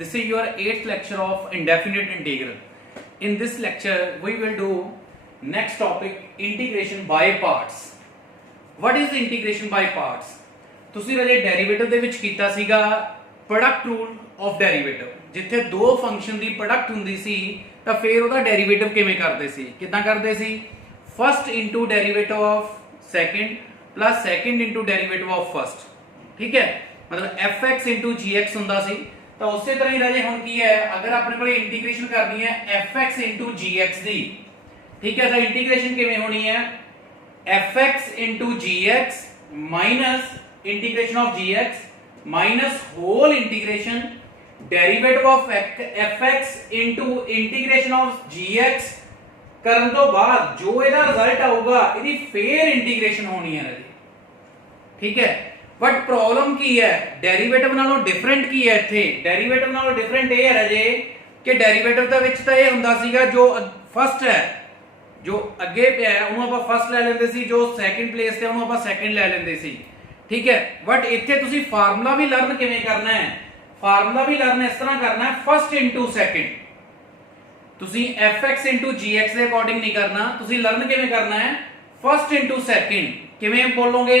This is your 8th lecture of indefinite integral. In this lecture, we will do next topic, integration by parts. What is integration by parts? ਤੁਸੀਂ ਰਾਜੇ derivative ਦੇ ਵਿੱਚ ਕੀਤਾ ਸੀਗਾ product rule of derivative, ਜਿੱਥੇ ਦੋ function ਦੀ product ਹੁੰਦੀ ਸੀ ਤਾਂ ਫਿਰ ਉਹਦਾ ਡੈਰੀਵੇਟਿਵ ਕਿਵੇਂ ਕਰਦੇ ਸੀ, ਕਿੱਦਾਂ ਕਰਦੇ ਸੀ? First into derivative of second plus second into derivative of first. ਠੀਕ ਹੈ, ਮਤਲਬ fx ਇਨਟੂ gx ਹੁੰਦਾ ਸੀ। ਤਾਂ ਉਸੇ ਤਰ੍ਹਾਂ ਹੀ ਰਾਜੇ ਹੁਣ ਕੀ ਹੈ, ਅਗਰ ਆਪਣੇ ਕੋਲੇ ਇੰਟੀਗ੍ਰੇਸ਼ਨ ਕਰਨੀ ਹੈ fx ਇਨਟੂ gx ਦੀ, ਠੀਕ ਹੈ, ਤਾਂ ਇੰਟੀਗ੍ਰੇਸ਼ਨ ਕਿਵੇਂ ਹੋਣੀ ਹੈ? fx into gx minus integration of gx minus whole integration derivative of fx into integration of gx ਕਰਨ ਤੋਂ ਬਾਅਦ ਜੋ ਇਹਦਾ ਰਿਜ਼ਲਟ ਆਊਗਾ ਇਹਦੀ ਫੇਰ ਇੰਟੀਗ੍ਰੇਸ਼ਨ ਹੋਣੀ ਹੈ ਰਾਜੇ। ਠੀਕ ਹੈ, ਬਟ ਪ੍ਰੋਬਲਮ ਕੀ ਹੈ? ਡੈਰੀਵੇਟਿਵ ਨਾਲੋਂ ਡਿਫਰੈਂਟ ਕੀ ਹੈ ਇੱਥੇ? ਡੈਰੀਵੇਟਿਵ ਨਾਲੋਂ ਡਿਫਰੈਂਟ ਇਹ ਹੈ ਰਾਜੇ ਕਿ ਡੈਰੀਵੇਟਿਵ ਦੇ ਵਿੱਚ ਤਾਂ ਇਹ ਹੁੰਦਾ ਸੀਗਾ ਜੋ ਫਸਟ ਹੈ, ਜੋ ਅੱਗੇ ਪਿਆ ਹੈ ਉਹਨੂੰ ਆਪਾਂ ਫਸਟ ਲੈ ਲੈਂਦੇ ਸੀ, ਜੋ ਸੈਕੰਡ ਪਲੇਸ ਤੇ ਉਹਨੂੰ ਆਪਾਂ ਸੈਕੰਡ ਲੈ ਲੈਂਦੇ ਸੀ। ठीक है, बट इत्थे तुसी फार्मूला भी लर्न किवें करना है? फार्मूला भी लर्न इस तरह करना है, फर्स्ट इनटू सेकंड। तुसी fx इनटू gx के अकॉर्डिंग नहीं करना, तुसी लर्न किवें करना है? First into second. किवें बोलोगे?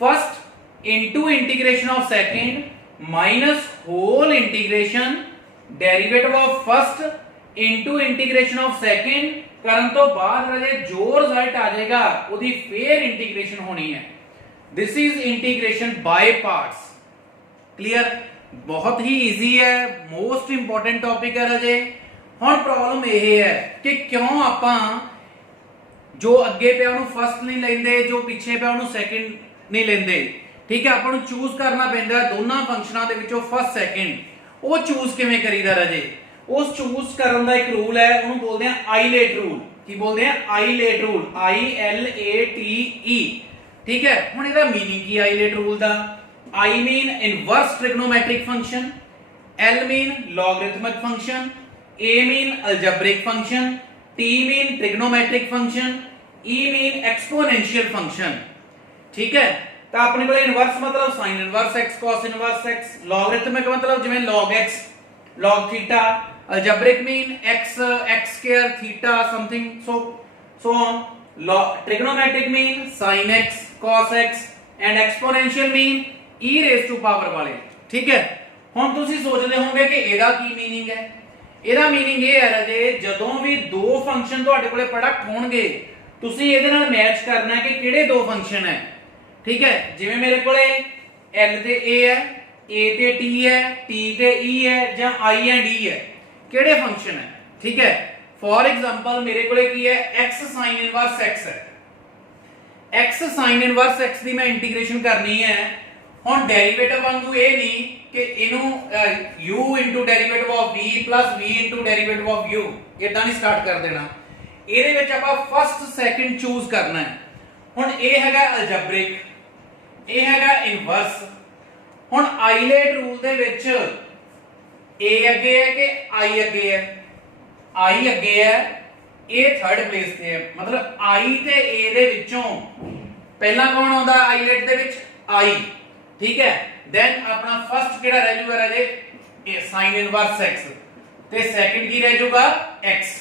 First into integration of second minus whole integration derivative of first into integration of second करन तो बाद राजे जो रिजल्ट आ जाएगा ओदी फेर इंटीग्रेशन होनी है। This is integration by parts. Clear? बहुत ही इजी है, मोस्ट इंपॉर्टेंट टॉपिक है राजे। हुण प्रॉब्लम यह है कि क्यों आपां जो अगे पे उन्होंने फर्स्ट नहीं लेंदे, जो पीछे पे उन्होंने सेकंड नहीं लेंदे। ठीक है, आपां नूं चूज करना पैंदा दोनों फंक्शनां दे विचों फर्स्ट सेकंड। वो चूज किवें करीदा राजे? उस चूज करन दा एक रूल है, उन्होंने बोलते हैं आईलेट रूल। की बोलते हैं? Eyelet rule, ILATE। ठीक है, हुण इहदा मीनिंग की आईलेट रूल दा? I mean inverse trigonometric function, L mean logarithmic function, A mean algebraic function, T mean trigonometric function, E mean exponential function. ठीक है, तो अपने को इनवर्स मतलब sin inverse x cos inverse x, logarithmic मतलब जिवें log x log theta, algebraic mean x x square theta something so on, trigonometric mean sin x cos x and exponential mean e raise to power वाले। ठीक है, हुण तुसी सोचदे होवोगे कि ਇਹਦਾ ਕੀ मीनिंग है? ਇਹਦਾ मीनिंग ਇਹ ਹੈ ਰਾਜੇ, ਜਦੋਂ ਵੀ ਦੋ ਫੰਕਸ਼ਨ ਤੁਹਾਡੇ ਕੋਲੇ ਪ੍ਰੋਡਕਟ ਹੋਣਗੇ ਤੁਸੀਂ ਇਹਦੇ ਨਾਲ ਮੈਚ ਕਰਨਾ ਹੈ ਕਿ ਕਿਹੜੇ ਦੋ ਫੰਕਸ਼ਨ ਹੈ। ਠੀਕ ਹੈ, ਜਿਵੇਂ ਮੇਰੇ ਕੋਲੇ L ਤੇ A ਹੈ, A ਤੇ T ਹੈ, T ਤੇ E ਹੈ ਜਾਂ I ਐਂਡ E ਹੈ, ਕਿਹੜੇ ਫੰਕਸ਼ਨ ਹੈ। ਠੀਕ ਹੈ, फॉर एग्जांपल मेरे को की है x sin इनवर्स x है, x sin इनवर्स x की मैं इंटीग्रेशन करनी है। हुण डेरिवेटिव वांगू ये नहीं कि इनू u into derivative of v plus v into derivative of u इदां नहीं स्टार्ट कर देना। ਇਹਦੇ ਵਿੱਚ ਆਪਾਂ ਫਸਟ ਸੈਕੰਡ ਚੂਜ਼ ਕਰਨਾ ਹੈ। ਹੁਣ ਇਹ ਹੈਗਾ ਅਲਜਬਰਿਕ, ਇਹ ਹੈਗਾ ਇਨਵਰਸ। ਹੁਣ ਆਈਲੇਟ ਰੂਲ ਦੇ ਵਿੱਚ a ਅੱਗੇ ਹੈ ਕਿ i ਅੱਗੇ है? I ਅੱਗੇ ਹੈ, A थर्ड प्लेस ਤੇ ਹੈ, ਮਤਲਬ I ਤੇ A ਦੇ ਵਿੱਚੋਂ ਪਹਿਲਾਂ ਕੌਣ ਆਉਂਦਾ ਆਈਲੇਟ ਦੇ ਵਿੱਚ? I। ਠੀਕ ਹੈ, ਦੈਨ ਆਪਣਾ ਫਸਟ ਕਿਹੜਾ ਰਹਿ ਜਾਊਗਾ ਰਾਜੇ? sin ਇਨਵਰਸ x ਤੇ ਸੈਕੰਡ ਕੀ ਰਹਿ ਜਾਊਗਾ? x।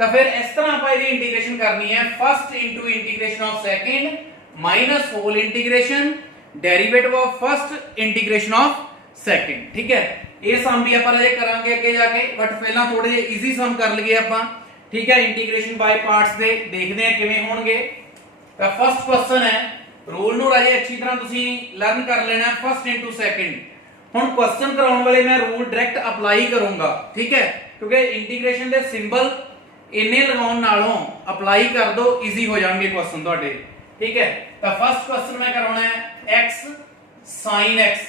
ਤਾਂ ਫਿਰ ਇਸ ਤਰ੍ਹਾਂ ਆਪਾਂ ਇਹਦੀ ਇੰਟੀਗ੍ਰੇਸ਼ਨ ਕਰਨੀ ਹੈ, first into integration of second minus whole integration derivative of first integration of second. ਠੀਕ ਹੈ, ਇਹ ਸਮ ਵੀ ਆਪਾਂ ਰਾਜੇ ਕਰਾਂਗੇ ਅੱਗੇ ਜਾ ਕੇ, ਬਟ ਪਹਿਲਾਂ ਥੋੜੇ ਜਿਹੇ ਈਜ਼ੀ ਸਮ ਕਰ ਲਈਏ ਆਪਾਂ। ਠੀਕ ਹੈ, ਇੰਟੀਗ੍ਰੇਸ਼ਨ ਬਾਈ ਪਾਰਟਸ ਦੇ ਦੇਖਦੇ ਆ ਕਿਵੇਂ ਹੋਣਗੇ। ਤਾਂ ਫਸਟ ਕੁਐਸਚਨ ਹੈ, ਰੂਲ ਨੂੰ ਰਾਜੇ ਅੱਛੀ ਤਰ੍ਹਾਂ ਤੁਸੀਂ ਲਰਨ ਕਰ ਲੈਣਾ, ਫਸਟ ਇਨਟੂ ਸੈਕੰਡ। ਹੁਣ ਕੁਐਸਚਨ ਕਰਾਉਣ ਵਾਲੇ ਮੈਂ ਰੂਲ ਡਾਇਰੈਕਟ ਅਪਲਾਈ ਕਰੂੰਗਾ। ਠੀਕ ਹੈ, ਕਿਉਂਕਿ ਇੰਟੀਗ੍ਰੇਸ਼ਨ ਦੇ ਸਿੰਬਲ ਇੰਨੇ ਲਗਾਉਣ ਨਾਲੋਂ ਅਪਲਾਈ ਕਰ ਦੋ, ਈਜ਼ੀ ਹੋ ਜਾਣਗੇ ਕੁਐਸਚਨ ਤੁਹਾਡੇ। ਠੀਕ ਹੈ, ਤਾਂ ਫਸਟ ਕੁਐਸਚਨ ਮੈਂ ਕਰਾਉਣਾ ਹੈ x sin x।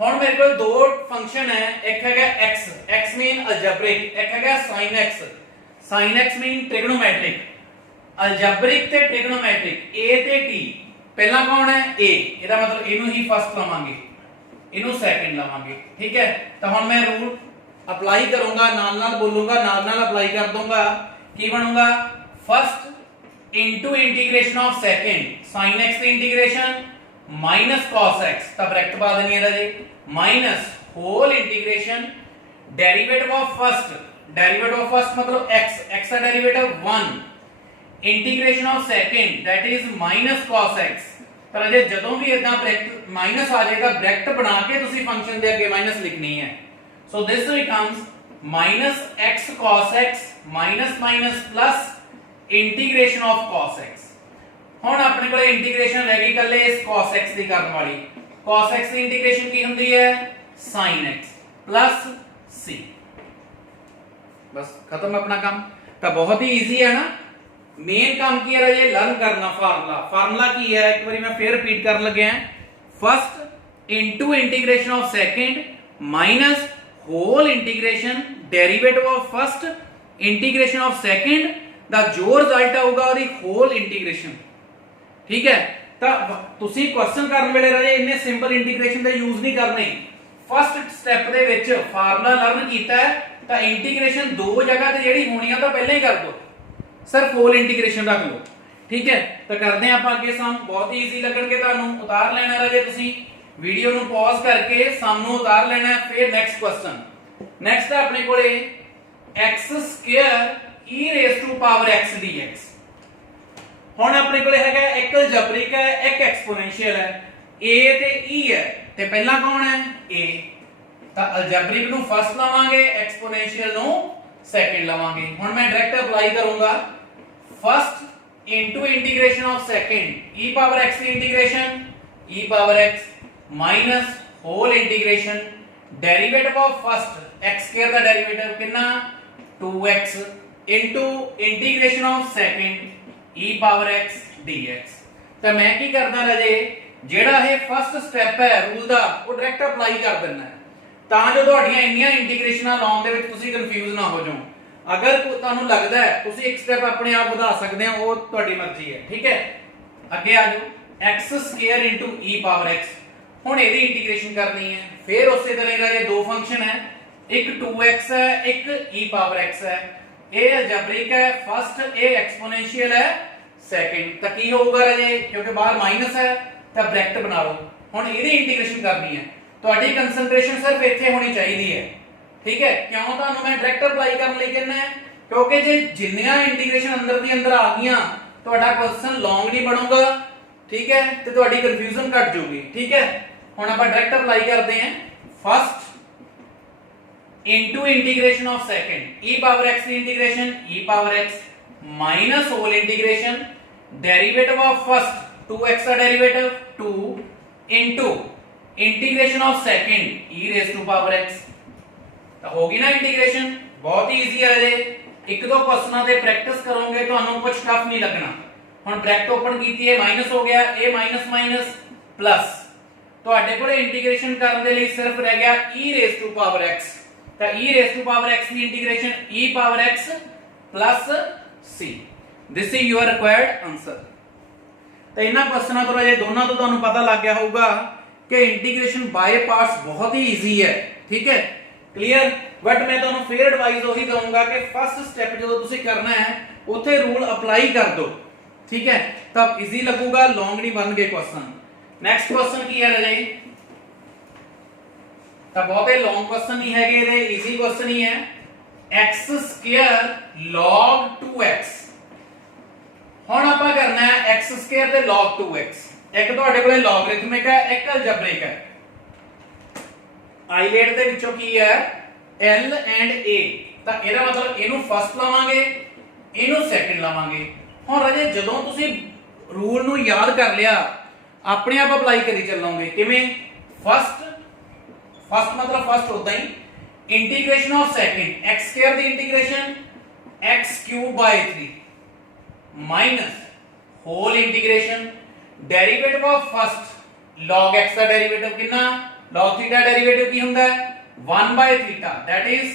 ਹੁਣ ਮੇਰੇ ਕੋਲ ਦੋ ਫੰਕਸ਼ਨ ਹੈ, ਇੱਕ ਹੈਗਾ x, x मीन अलजेब्रिक, ਇੱਕ ਹੈਗਾ sin x, sin x mean trigonometric. Algebraic ਤੇ ट्रिग्नोमेट्रिक a ਤੇ t, ਪਹਿਲਾ ਕੌਣ ਹੈ? a, ਇਹਦਾ ਮਤਲਬ ਇਹਨੂੰ ਹੀ ਫਸਟ ਲਵਾਂਗੇ, ਇਹਨੂੰ ਸੈਕੰਡ ਲਵਾਂਗੇ। ਠੀਕ ਹੈ, ਤਾਂ ਹੁਣ ਮੈਂ ਰੂਲ ਅਪਲਾਈ ਕਰੂੰਗਾ, ਨਾਲ ਨਾਲ ਬੋਲੂੰਗਾ, ਨਾਲ ਨਾਲ ਅਪਲਾਈ ਕਰ ਦੂੰਗਾ। ਕੀ ਬਣੂਗਾ? First into integration of second sin x ਦੀ ਇੰਟੀਗ੍ਰੇਸ਼ਨ माइनस cos x, तब ब्रैकेट पा देनी है राजे, minus whole integration derivative of first मतलब x का derivative 1 integration of second that is minus cos x। पर अजे ਜਦੋਂ ਵੀ ਇਦਾਂ ਬ੍ਰੈਕਟ ਮਾਈਨਸ ਆ ਜਾਏਗਾ ਬ੍ਰੈਕਟ ਬਣਾ ਕੇ ਤੁਸੀਂ ਫੰਕਸ਼ਨ ਦੇ ਅੱਗੇ ਮਾਈਨਸ ਲਿਖਣੀ ਹੈ। So this becomes minus x cos x minus minus plus integration of cos x। ਹੁਣ ਆਪਣੇ ਕੋਲੇ ਇੰਟੀਗ੍ਰੇਸ਼ਨ ਰਹਿ ਗਈ ਕੱਲੇ ਇਸ cos x ਦੀ ਕਰਨ ਵਾਲੀ। cos x ਦੀ ਇੰਟੀਗ੍ਰੇਸ਼ਨ ਕੀ ਹੁੰਦੀ ਹੈ sin x plus c। बस खत्म अपना काम। तो बहुत ही इजी है ना। मेन काम की है ये लर्न करना फार्मूला की है एक बार मैं फिर रिपीट कर लगे हैं first into integration of second minus whole integration derivative of first integration of second दा जो रिजल्ट आऊगा ਉਹਦੀ होल इंटीग्रेशन। ठीक है ਤਾਂ ਤੁਸੀਂ ਕੁਐਸਚਨ ਕਰਨ ਵੇਲੇ ਰਾਜੇ ਇੰਨੇ ਸਿੰਪਲ ਇੰਟੀਗ੍ਰੇਸ਼ਨ ਦੇ ਯੂਜ਼ ਨਹੀਂ ਕਰਨੇ। ਫਸਟ ਸਟੈਪ ਦੇ ਵਿੱਚ ਫਾਰਮੂਲਾ ਲਰਨ ਕੀਤਾ ਹੈ ਤਾਂ ਇੰਟੀਗ੍ਰੇਸ਼ਨ ਦੋ ਜਗ੍ਹਾ ਤੇ ਜਿਹੜੀ ਹੋਣੀ ਆ ਤਾਂ ਪਹਿਲਾਂ ਹੀ ਕਰ ਦੋ सिर्फ होल इंटीग्रेशन रख लो। ठीक है तो करते हैं आप आगे सम बहुत ही इजी लगणगे ਤੁਹਾਨੂੰ उतार लेना राजे तुसी वीडियो ਨੂੰ पॉज करके सम ਨੂੰ उतार लेना फिर नेक्स्ट क्वेश्चन। नेक्स्ट है अपने कोले x² e raised to power x dx। ਹੁਣ ਆਪਣੇ ਕੋਲੇ ਹੈਗਾ ਇੱਕ ਅਲਜਬਰਿਕ ਹੈ ਇੱਕ ਐਕਸਪੋਨੈਂਸ਼ੀਅਲ ਹੈ a ਤੇ e ਹੈ ਤੇ ਪਹਿਲਾ ਕੌਣ ਹੈ a ਤਾਂ ਅਲਜਬਰਿਕ ਨੂੰ ਫਸਟ ਲਵਾਂਗੇ ਐਕਸਪੋਨੈਂਸ਼ੀਅਲ ਨੂੰ सेकंड लवांगे। हुन मैं डायरेक्ट अप्लाई करूंगा first into integration of second e power x की integration e power x minus whole integration derivative of first x square का डेरिवेटिव कितना 2x into integration of second e power x dx। तो मैं की करदा राजे जेड़ा ये फर्स्ट स्टेप है रूल दा वो डायरेक्ट अप्लाई कर देना है ਤਾਂ ਜੋ ਤੁਹਾਡੀਆਂ ਇੰਨੀਆਂ ਇੰਟੀਗ੍ਰੇਸ਼ਨਾਂ ਲਾਉਣ ਦੇ ਵਿੱਚ ਤੁਸੀਂ ਕਨਫਿਊਜ਼ ਨਾ ਹੋ ਜਾਓ। ਅਗਰ ਤੁਹਾਨੂੰ ਲੱਗਦਾ ਹੈ ਤੁਸੀਂ ਇੱਕ ਸਟੈਪ ਆਪਣੇ ਆਪ ਵਧਾ ਸਕਦੇ ਹੋ ਉਹ ਤੁਹਾਡੀ ਮਰਜ਼ੀ ਹੈ। ਠੀਕ ਹੈ ਅੱਗੇ ਆ ਜਾਓ x² e ਪਾਵਰ x। ਹੁਣ ਇਹਦੀ ਇੰਟੀਗ੍ਰੇਸ਼ਨ ਕਰਨੀ ਹੈ ਫਿਰ ਉਸੇ ਤਰ੍ਹਾਂ ਇਹਦਾ ਇਹ ਦੋ ਫੰਕਸ਼ਨ ਹੈ ਇੱਕ 2x ਹੈ ਇੱਕ e ਪਾਵਰ x ਹੈ। ਇਹ ਅਲਜਬਰਿਕ ਹੈ ਫਸਟ ਇਹ ਐਕਸਪੋਨੈਂਸ਼ੀਅਲ ਹੈ ਸੈਕੰਡ। ਤਾਂ ਕੀ ਹੋਊਗਾ ਰਾਜੇ ਕਿਉਂਕਿ ਬਾਹਰ ਮਾਈਨਸ ਹੈ ਤਾਂ ਬ੍ਰੈਕਟ ਬਣਾ ਲਓ। ਹੁਣ ਇਹਦੀ ਇੰਟੀਗ੍ਰੇਸ਼ਨ ਕਰਨੀ ਹੈ ਤੁਹਾਡੀ ਕੰਸੈਂਟ੍ਰੇਸ਼ਨ ਸਿਰਫ ਇੱਥੇ ਹੋਣੀ ਚਾਹੀਦੀ ਹੈ। ਠੀਕ ਹੈ ਕਿਉਂ ਤੁਹਾਨੂੰ ਮੈਂ ਡਾਇਰੈਕਟ ਅਪਲਾਈ ਕਰਨ ਲਈ ਕਹਿੰਦਾ ਹੈ ਕਿਉਂਕਿ ਜੇ ਜਿੰਨੀਆਂ ਇੰਟੀਗ੍ਰੇਸ਼ਨ ਅੰਦਰ ਦੀ ਅੰਦਰ ਆ ਗਈਆਂ ਤੁਹਾਡਾ ਕੁਐਸਚਨ ਲੌਂਗ ਨਹੀਂ ਬਣੂਗਾ। ਠੀਕ ਹੈ ਤੇ ਤੁਹਾਡੀ ਕਨਫਿਊਜ਼ਨ ਘਟ ਜਾਊਗੀ। ਠੀਕ ਹੈ ਹੁਣ ਆਪਾਂ ਡਾਇਰੈਕਟ ਅਪਲਾਈ ਕਰਦੇ ਹਾਂ first into integration of second e power x ਦੀ integration e power x minus whole integration derivative of first 2x का derivative 2 into integration of second e raise to power x। तो होगी ना integration बहुत ही easy है जे एक दो क्वेश्चनों ते प्रैक्टिस करोगे ਤੁਹਾਨੂੰ कुछ टफ नहीं लगना। ਹੁਣ ब्रैकेट ओपन कीती है माइनस हो गया a माइनस माइनस प्लस ਤੁਹਾਡੇ ਕੋਲੇ ਇੰਟੀਗ੍ਰੇਸ਼ਨ ਕਰਨ ਦੇ ਲਈ ਸਿਰਫ ਰਹਿ ਗਿਆ e raise to power x। ਤਾਂ e raise to power x ਦੀ integration e power x plus c। This is your required answer. तो इन्हां क्वेश्चनों तो राजे दोनों तो ਤੁਹਾਨੂੰ पता लग गया होगा कि इंटीग्रेशन बाय पार्ट्स बहुत ही इजी है। ठीक है क्लियर बट मैं ਤੁਹਾਨੂੰ फिर एडवाइस वही दूंगा कि फर्स्ट स्टेप जो ਤੁਸੀਂ करना है ਉੱਥੇ रूल अप्लाई कर दो। ठीक है तब इजी लगेगा लॉन्ग नहीं बनगे क्वेश्चन। नेक्स्ट क्वेश्चन की है राजे तो बहुत ही लॉन्ग क्वेश्चन नहीं है ये इजी क्वेश्चन ही है x² log 2x। ਹੁਣ ਆਪਾਂ ਕਰਨਾ ਹੈ x² ਤੇ log 2x। ਇੱਕ ਤੁਹਾਡੇ ਕੋਲੇ ਲੌਗਰਿਥਮਿਕ ਹੈ ਇੱਕ ਅਲਜਬਰਿਕ ਹੈ। ਆਈਲੈਟ ਦੇ ਵਿੱਚੋਂ ਕੀ ਹੈ l ਐਂਡ a ਤਾਂ ਇਹਦਾ ਮਤਲਬ ਇਹਨੂੰ ਫਸਟ ਲਵਾਂਗੇ ਇਹਨੂੰ ਸੈਕੰਡ ਲਵਾਂਗੇ। ਹੁਣ ਰਾਜੇ ਜਦੋਂ ਤੁਸੀਂ ਰੂਲ ਨੂੰ ਯਾਦ ਕਰ ਲਿਆ ਆਪਣੇ ਆਪ ਅਪਲਾਈ ਕਰੀ ਚੱਲੋਗੇ ਕਿਵੇਂ फर्स्ट मतलब फर्स्ट होता ही इंटीग्रेशन ऑफ सेकंड x² ਦੀ integration x³ 3 minus whole integration derivative of first log x का डेरिवेटिव कितना log थीटा डेरिवेटिव की ਹੁੰਦਾ है 1/θ दैट इज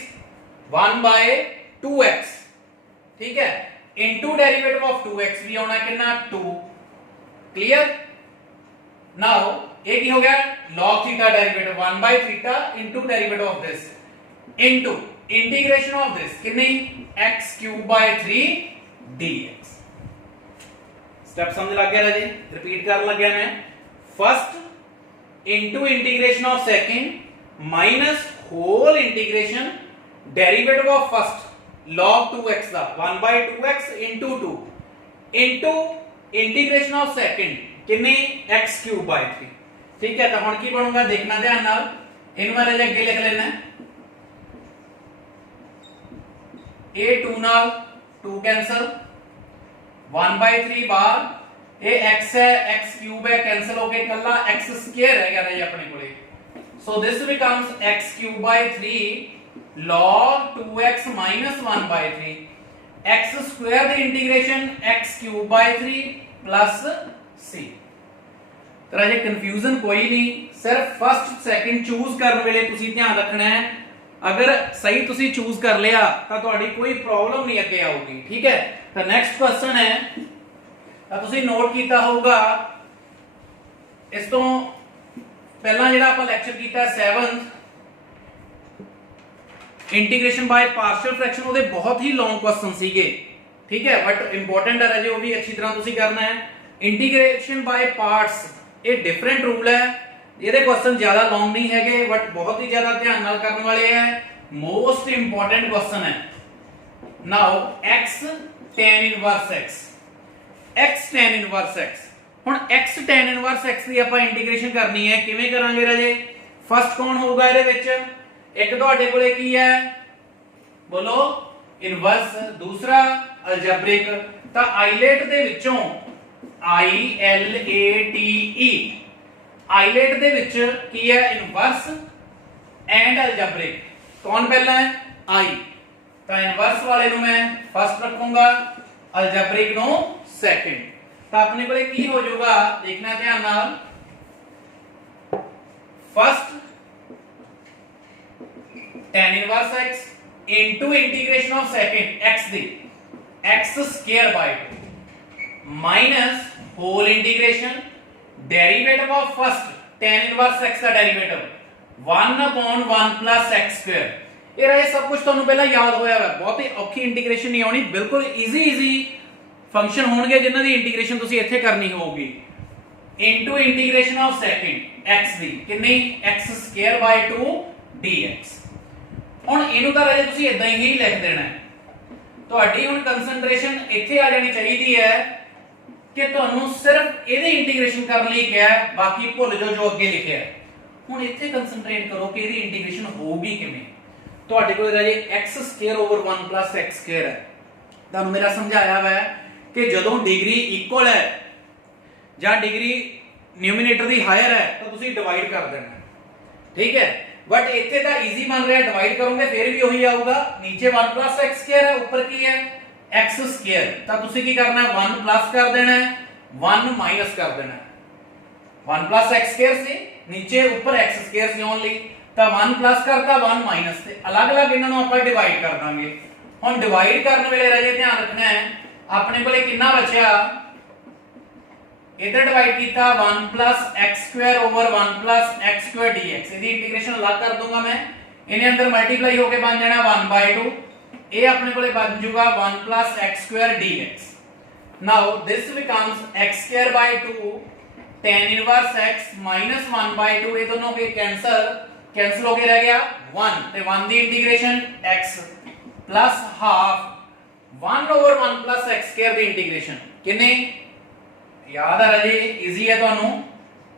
1/2x। ठीक है इनटू डेरिवेटिव ऑफ 2x भी होना कितना 2। क्लियर नाउ एक ही हो गया log theta derivative 1/θ into derivative of this into integration of this कितनी x³ 3 dx। स्टेप समझ लग गया राजे रिपीट कर लग गया मैं first into integration of second minus whole integration derivative of first log 2x ਦਾ 1/2x into 2 into integration of second कितने x³/3। ठीक है, तो हुण की बनूगा देखना ध्यान नाल, इनू मैं अगे लिख लेना a 2 नाल 2 कैंसल 1/3 बार ये x है x³ है कैंसल हो गए कल्ला x² रह गया जी अपने कोले। So this becomes x³ log 2x minus 1/3 x² दी इंटीग्रेशन x³ प्लस c। तो राजे कंफ्यूजन कोई नहीं, सिर्फ फर्स्ट सेकंड चूज करने वेले तुसी ध्यान रखना है, अगर सही तुसी चूज कर लिया तो तुम्हारी कोई प्रॉब्लम नहीं अगे आऊगी। ठीक है, तो नेक्स्ट क्वेश्चन है तो तुसी नोट किया होगा इस तो पहला जिहड़ा आपां लैक्चर किया 7th integration by partial fraction, ਉਹਦੇ बहुत ही लॉन्ग क्वेश्चन सीगे। ठीक है, बट इंपॉर्टेंट है राजे, वो भी अच्छी तरह तुसी करना है। इंटीग्रेशन बाय पार्ट्स ये डिफरेंट रूल है, ਇਹਦੇ क्वेश्चन ज्यादा लॉन्ग नहीं हैगे बट बहुत ही ज्यादा ध्यान नाल करने वाले हैं। मोस्ट इंपॉर्टेंट क्वेश्चन है। Now x tan inverse x tan inverse x, ਹੁਣ x tan इनवर्स x ਦੀ ਆਪਾਂ ਇੰਟੀਗ੍ਰੇਸ਼ਨ ਕਰਨੀ ਹੈ, ਕਿਵੇਂ ਕਰਾਂਗੇ ਰਾਜੇ? ਫਸਟ ਕੌਣ ਹੋਊਗਾ ਇਹਦੇ ਵਿੱਚ? ਇੱਕ ਤੁਹਾਡੇ ਕੋਲੇ ਕੀ ਹੈ ਬੋਲੋ ਇਨਵਰਸ, ਦੂਸਰਾ ਅਲਜਬਰਿਕ। ਤਾਂ ਆਈਲੇਟ ਦੇ ਵਿੱਚੋਂ ILATE ਆਈਲੇਟ ਦੇ ਵਿੱਚ ਕੀ ਹੈ ਇਨਵਰਸ ਐਂਡ ਅਲਜਬਰਿਕ। ਕੌਣ ਪਹਿਲਾ ਹੈ? I, ਤਾਂ ਇਨਵਰਸ ਵਾਲੇ ਨੂੰ ਮੈਂ ਫਸਟ ਰੱਖੂੰਗਾ, ਅਲਜਬਰਿਕ ਨੂੰ ਸੈਕੰਡ। ਤਾਂ ਆਪਣੇ ਕੋਲੇ ਕੀ ਹੋ ਜਾਊਗਾ ਦੇਖਣਾ ਧਿਆਨ ਨਾਲ, first tan inverse x into integration of second x दी x² minus whole integration derivative of first tan inverse x का डेरिवेटिव 1/1 प्लस x²। ये रहे सब कुछ ਤੁਹਾਨੂੰ ਪਹਿਲਾਂ याद ਹੋਇਆ ਹੈ, ਬਹੁਤ ਹੀ ਔਖੀ ਇੰਟੀਗ੍ਰੇਸ਼ਨ ਨਹੀਂ ਆਉਣੀ, ਬਿਲਕੁਲ ਈਜ਼ੀ ਫੰਕਸ਼ਨ ਹੋਣਗੇ ਜਿਨ੍ਹਾਂ ਦੀ ਇੰਟੀਗ੍ਰੇਸ਼ਨ ਤੁਸੀਂ ਇੱਥੇ ਕਰਨੀ ਹੋਊਗੀ। into integration of second x ਦੀ ਕਿੰਨੀ x²/2 dx। ਹੁਣ ਇਹਨੂੰ ਤਾਂ ਰਾਜੇ ਤੁਸੀਂ ਇਦਾਂ ਹੀ ਲਿਖ ਦੇਣਾ ਹੈ, ਤੁਹਾਡੀ ਹੁਣ ਕਨਸੈਂਟਰੇਸ਼ਨ ਇੱਥੇ ਆ ਜਾਣੀ ਚਾਹੀਦੀ ਹੈ ਕਿ ਤੁਹਾਨੂੰ ਸਿਰਫ ਇਹਦੇ ਇੰਟੀਗ੍ਰੇਸ਼ਨ ਕਰਨ ਲਈ ਕਿਹਾ, ਬਾਕੀ ਭੁੱਲ ਜਾਓ ਜੋ ਅੱਗੇ ਲਿਖਿਆ। ਹੁਣ ਇੱਥੇ ਕਨਸੈਂਟਰੇਟ ਕਰੋ ਕਿ ਇਹਦੀ ਇੰਟੀਗ੍ਰੇਸ਼ਨ ਹੋਊਗੀ ਕਿਵੇਂ। ਤੁਹਾਡੇ ਕੋਲ ਰਾਜੇ x²/1 + x² ਹੈ, ਤੁਹਾਨੂੰ ਮੇਰਾ ਸਮਝਾਇਆ ਹੋਇਆ ਹੈ ਕਿ ਜਦੋਂ ਡਿਗਰੀ ਇਕੁਅਲ ਹੈ ਜਾਂ ਡਿਗਰੀ ਨਿਊਮੀਨੇਟਰ ਦੀ ਹਾਇਰ ਹੈ ਤਾਂ ਤੁਸੀਂ ਡਿਵਾਈਡ ਕਰ ਦੇਣਾ। ਠੀਕ ਹੈ, बट इतने तो इजी बन रहा है, डिवाइड करोगे फिर भी वही आऊगा, नीचे 1 + x² है, ऊपर की है x²। तो तुसी की करना है 1 प्लस कर देना है, 1 माइनस कर देना है। 1 + x² से नीचे ऊपर x² से ओनली, तो 1 प्लस करता 1 माइनस से अलग-अलग इन्हां नूं आपां डिवाइड कर दांगे। हुण डिवाइड करने वेले राजे ध्यान रखना है अपने कोले कितना बचा, इधर डिवाइड किया 1 + x²/1 + x² dx। इसकी इंटीग्रेशन अलग कर दूंगा मैं, इन्हें अंदर मल्टीप्लाई होके बन जाना 1/2, ये अपने को बन जाएगा 1 + x² dx। Now this becomes x²/2 tan inverse x - 1/2, ये दोनों के कैंसिल होके रह गया 1, ते 1 दी integration x plus half 1/1 + x² दी इंटीग्रेशन कितने याद आ रहा है, इजी है ਤੁਹਾਨੂੰ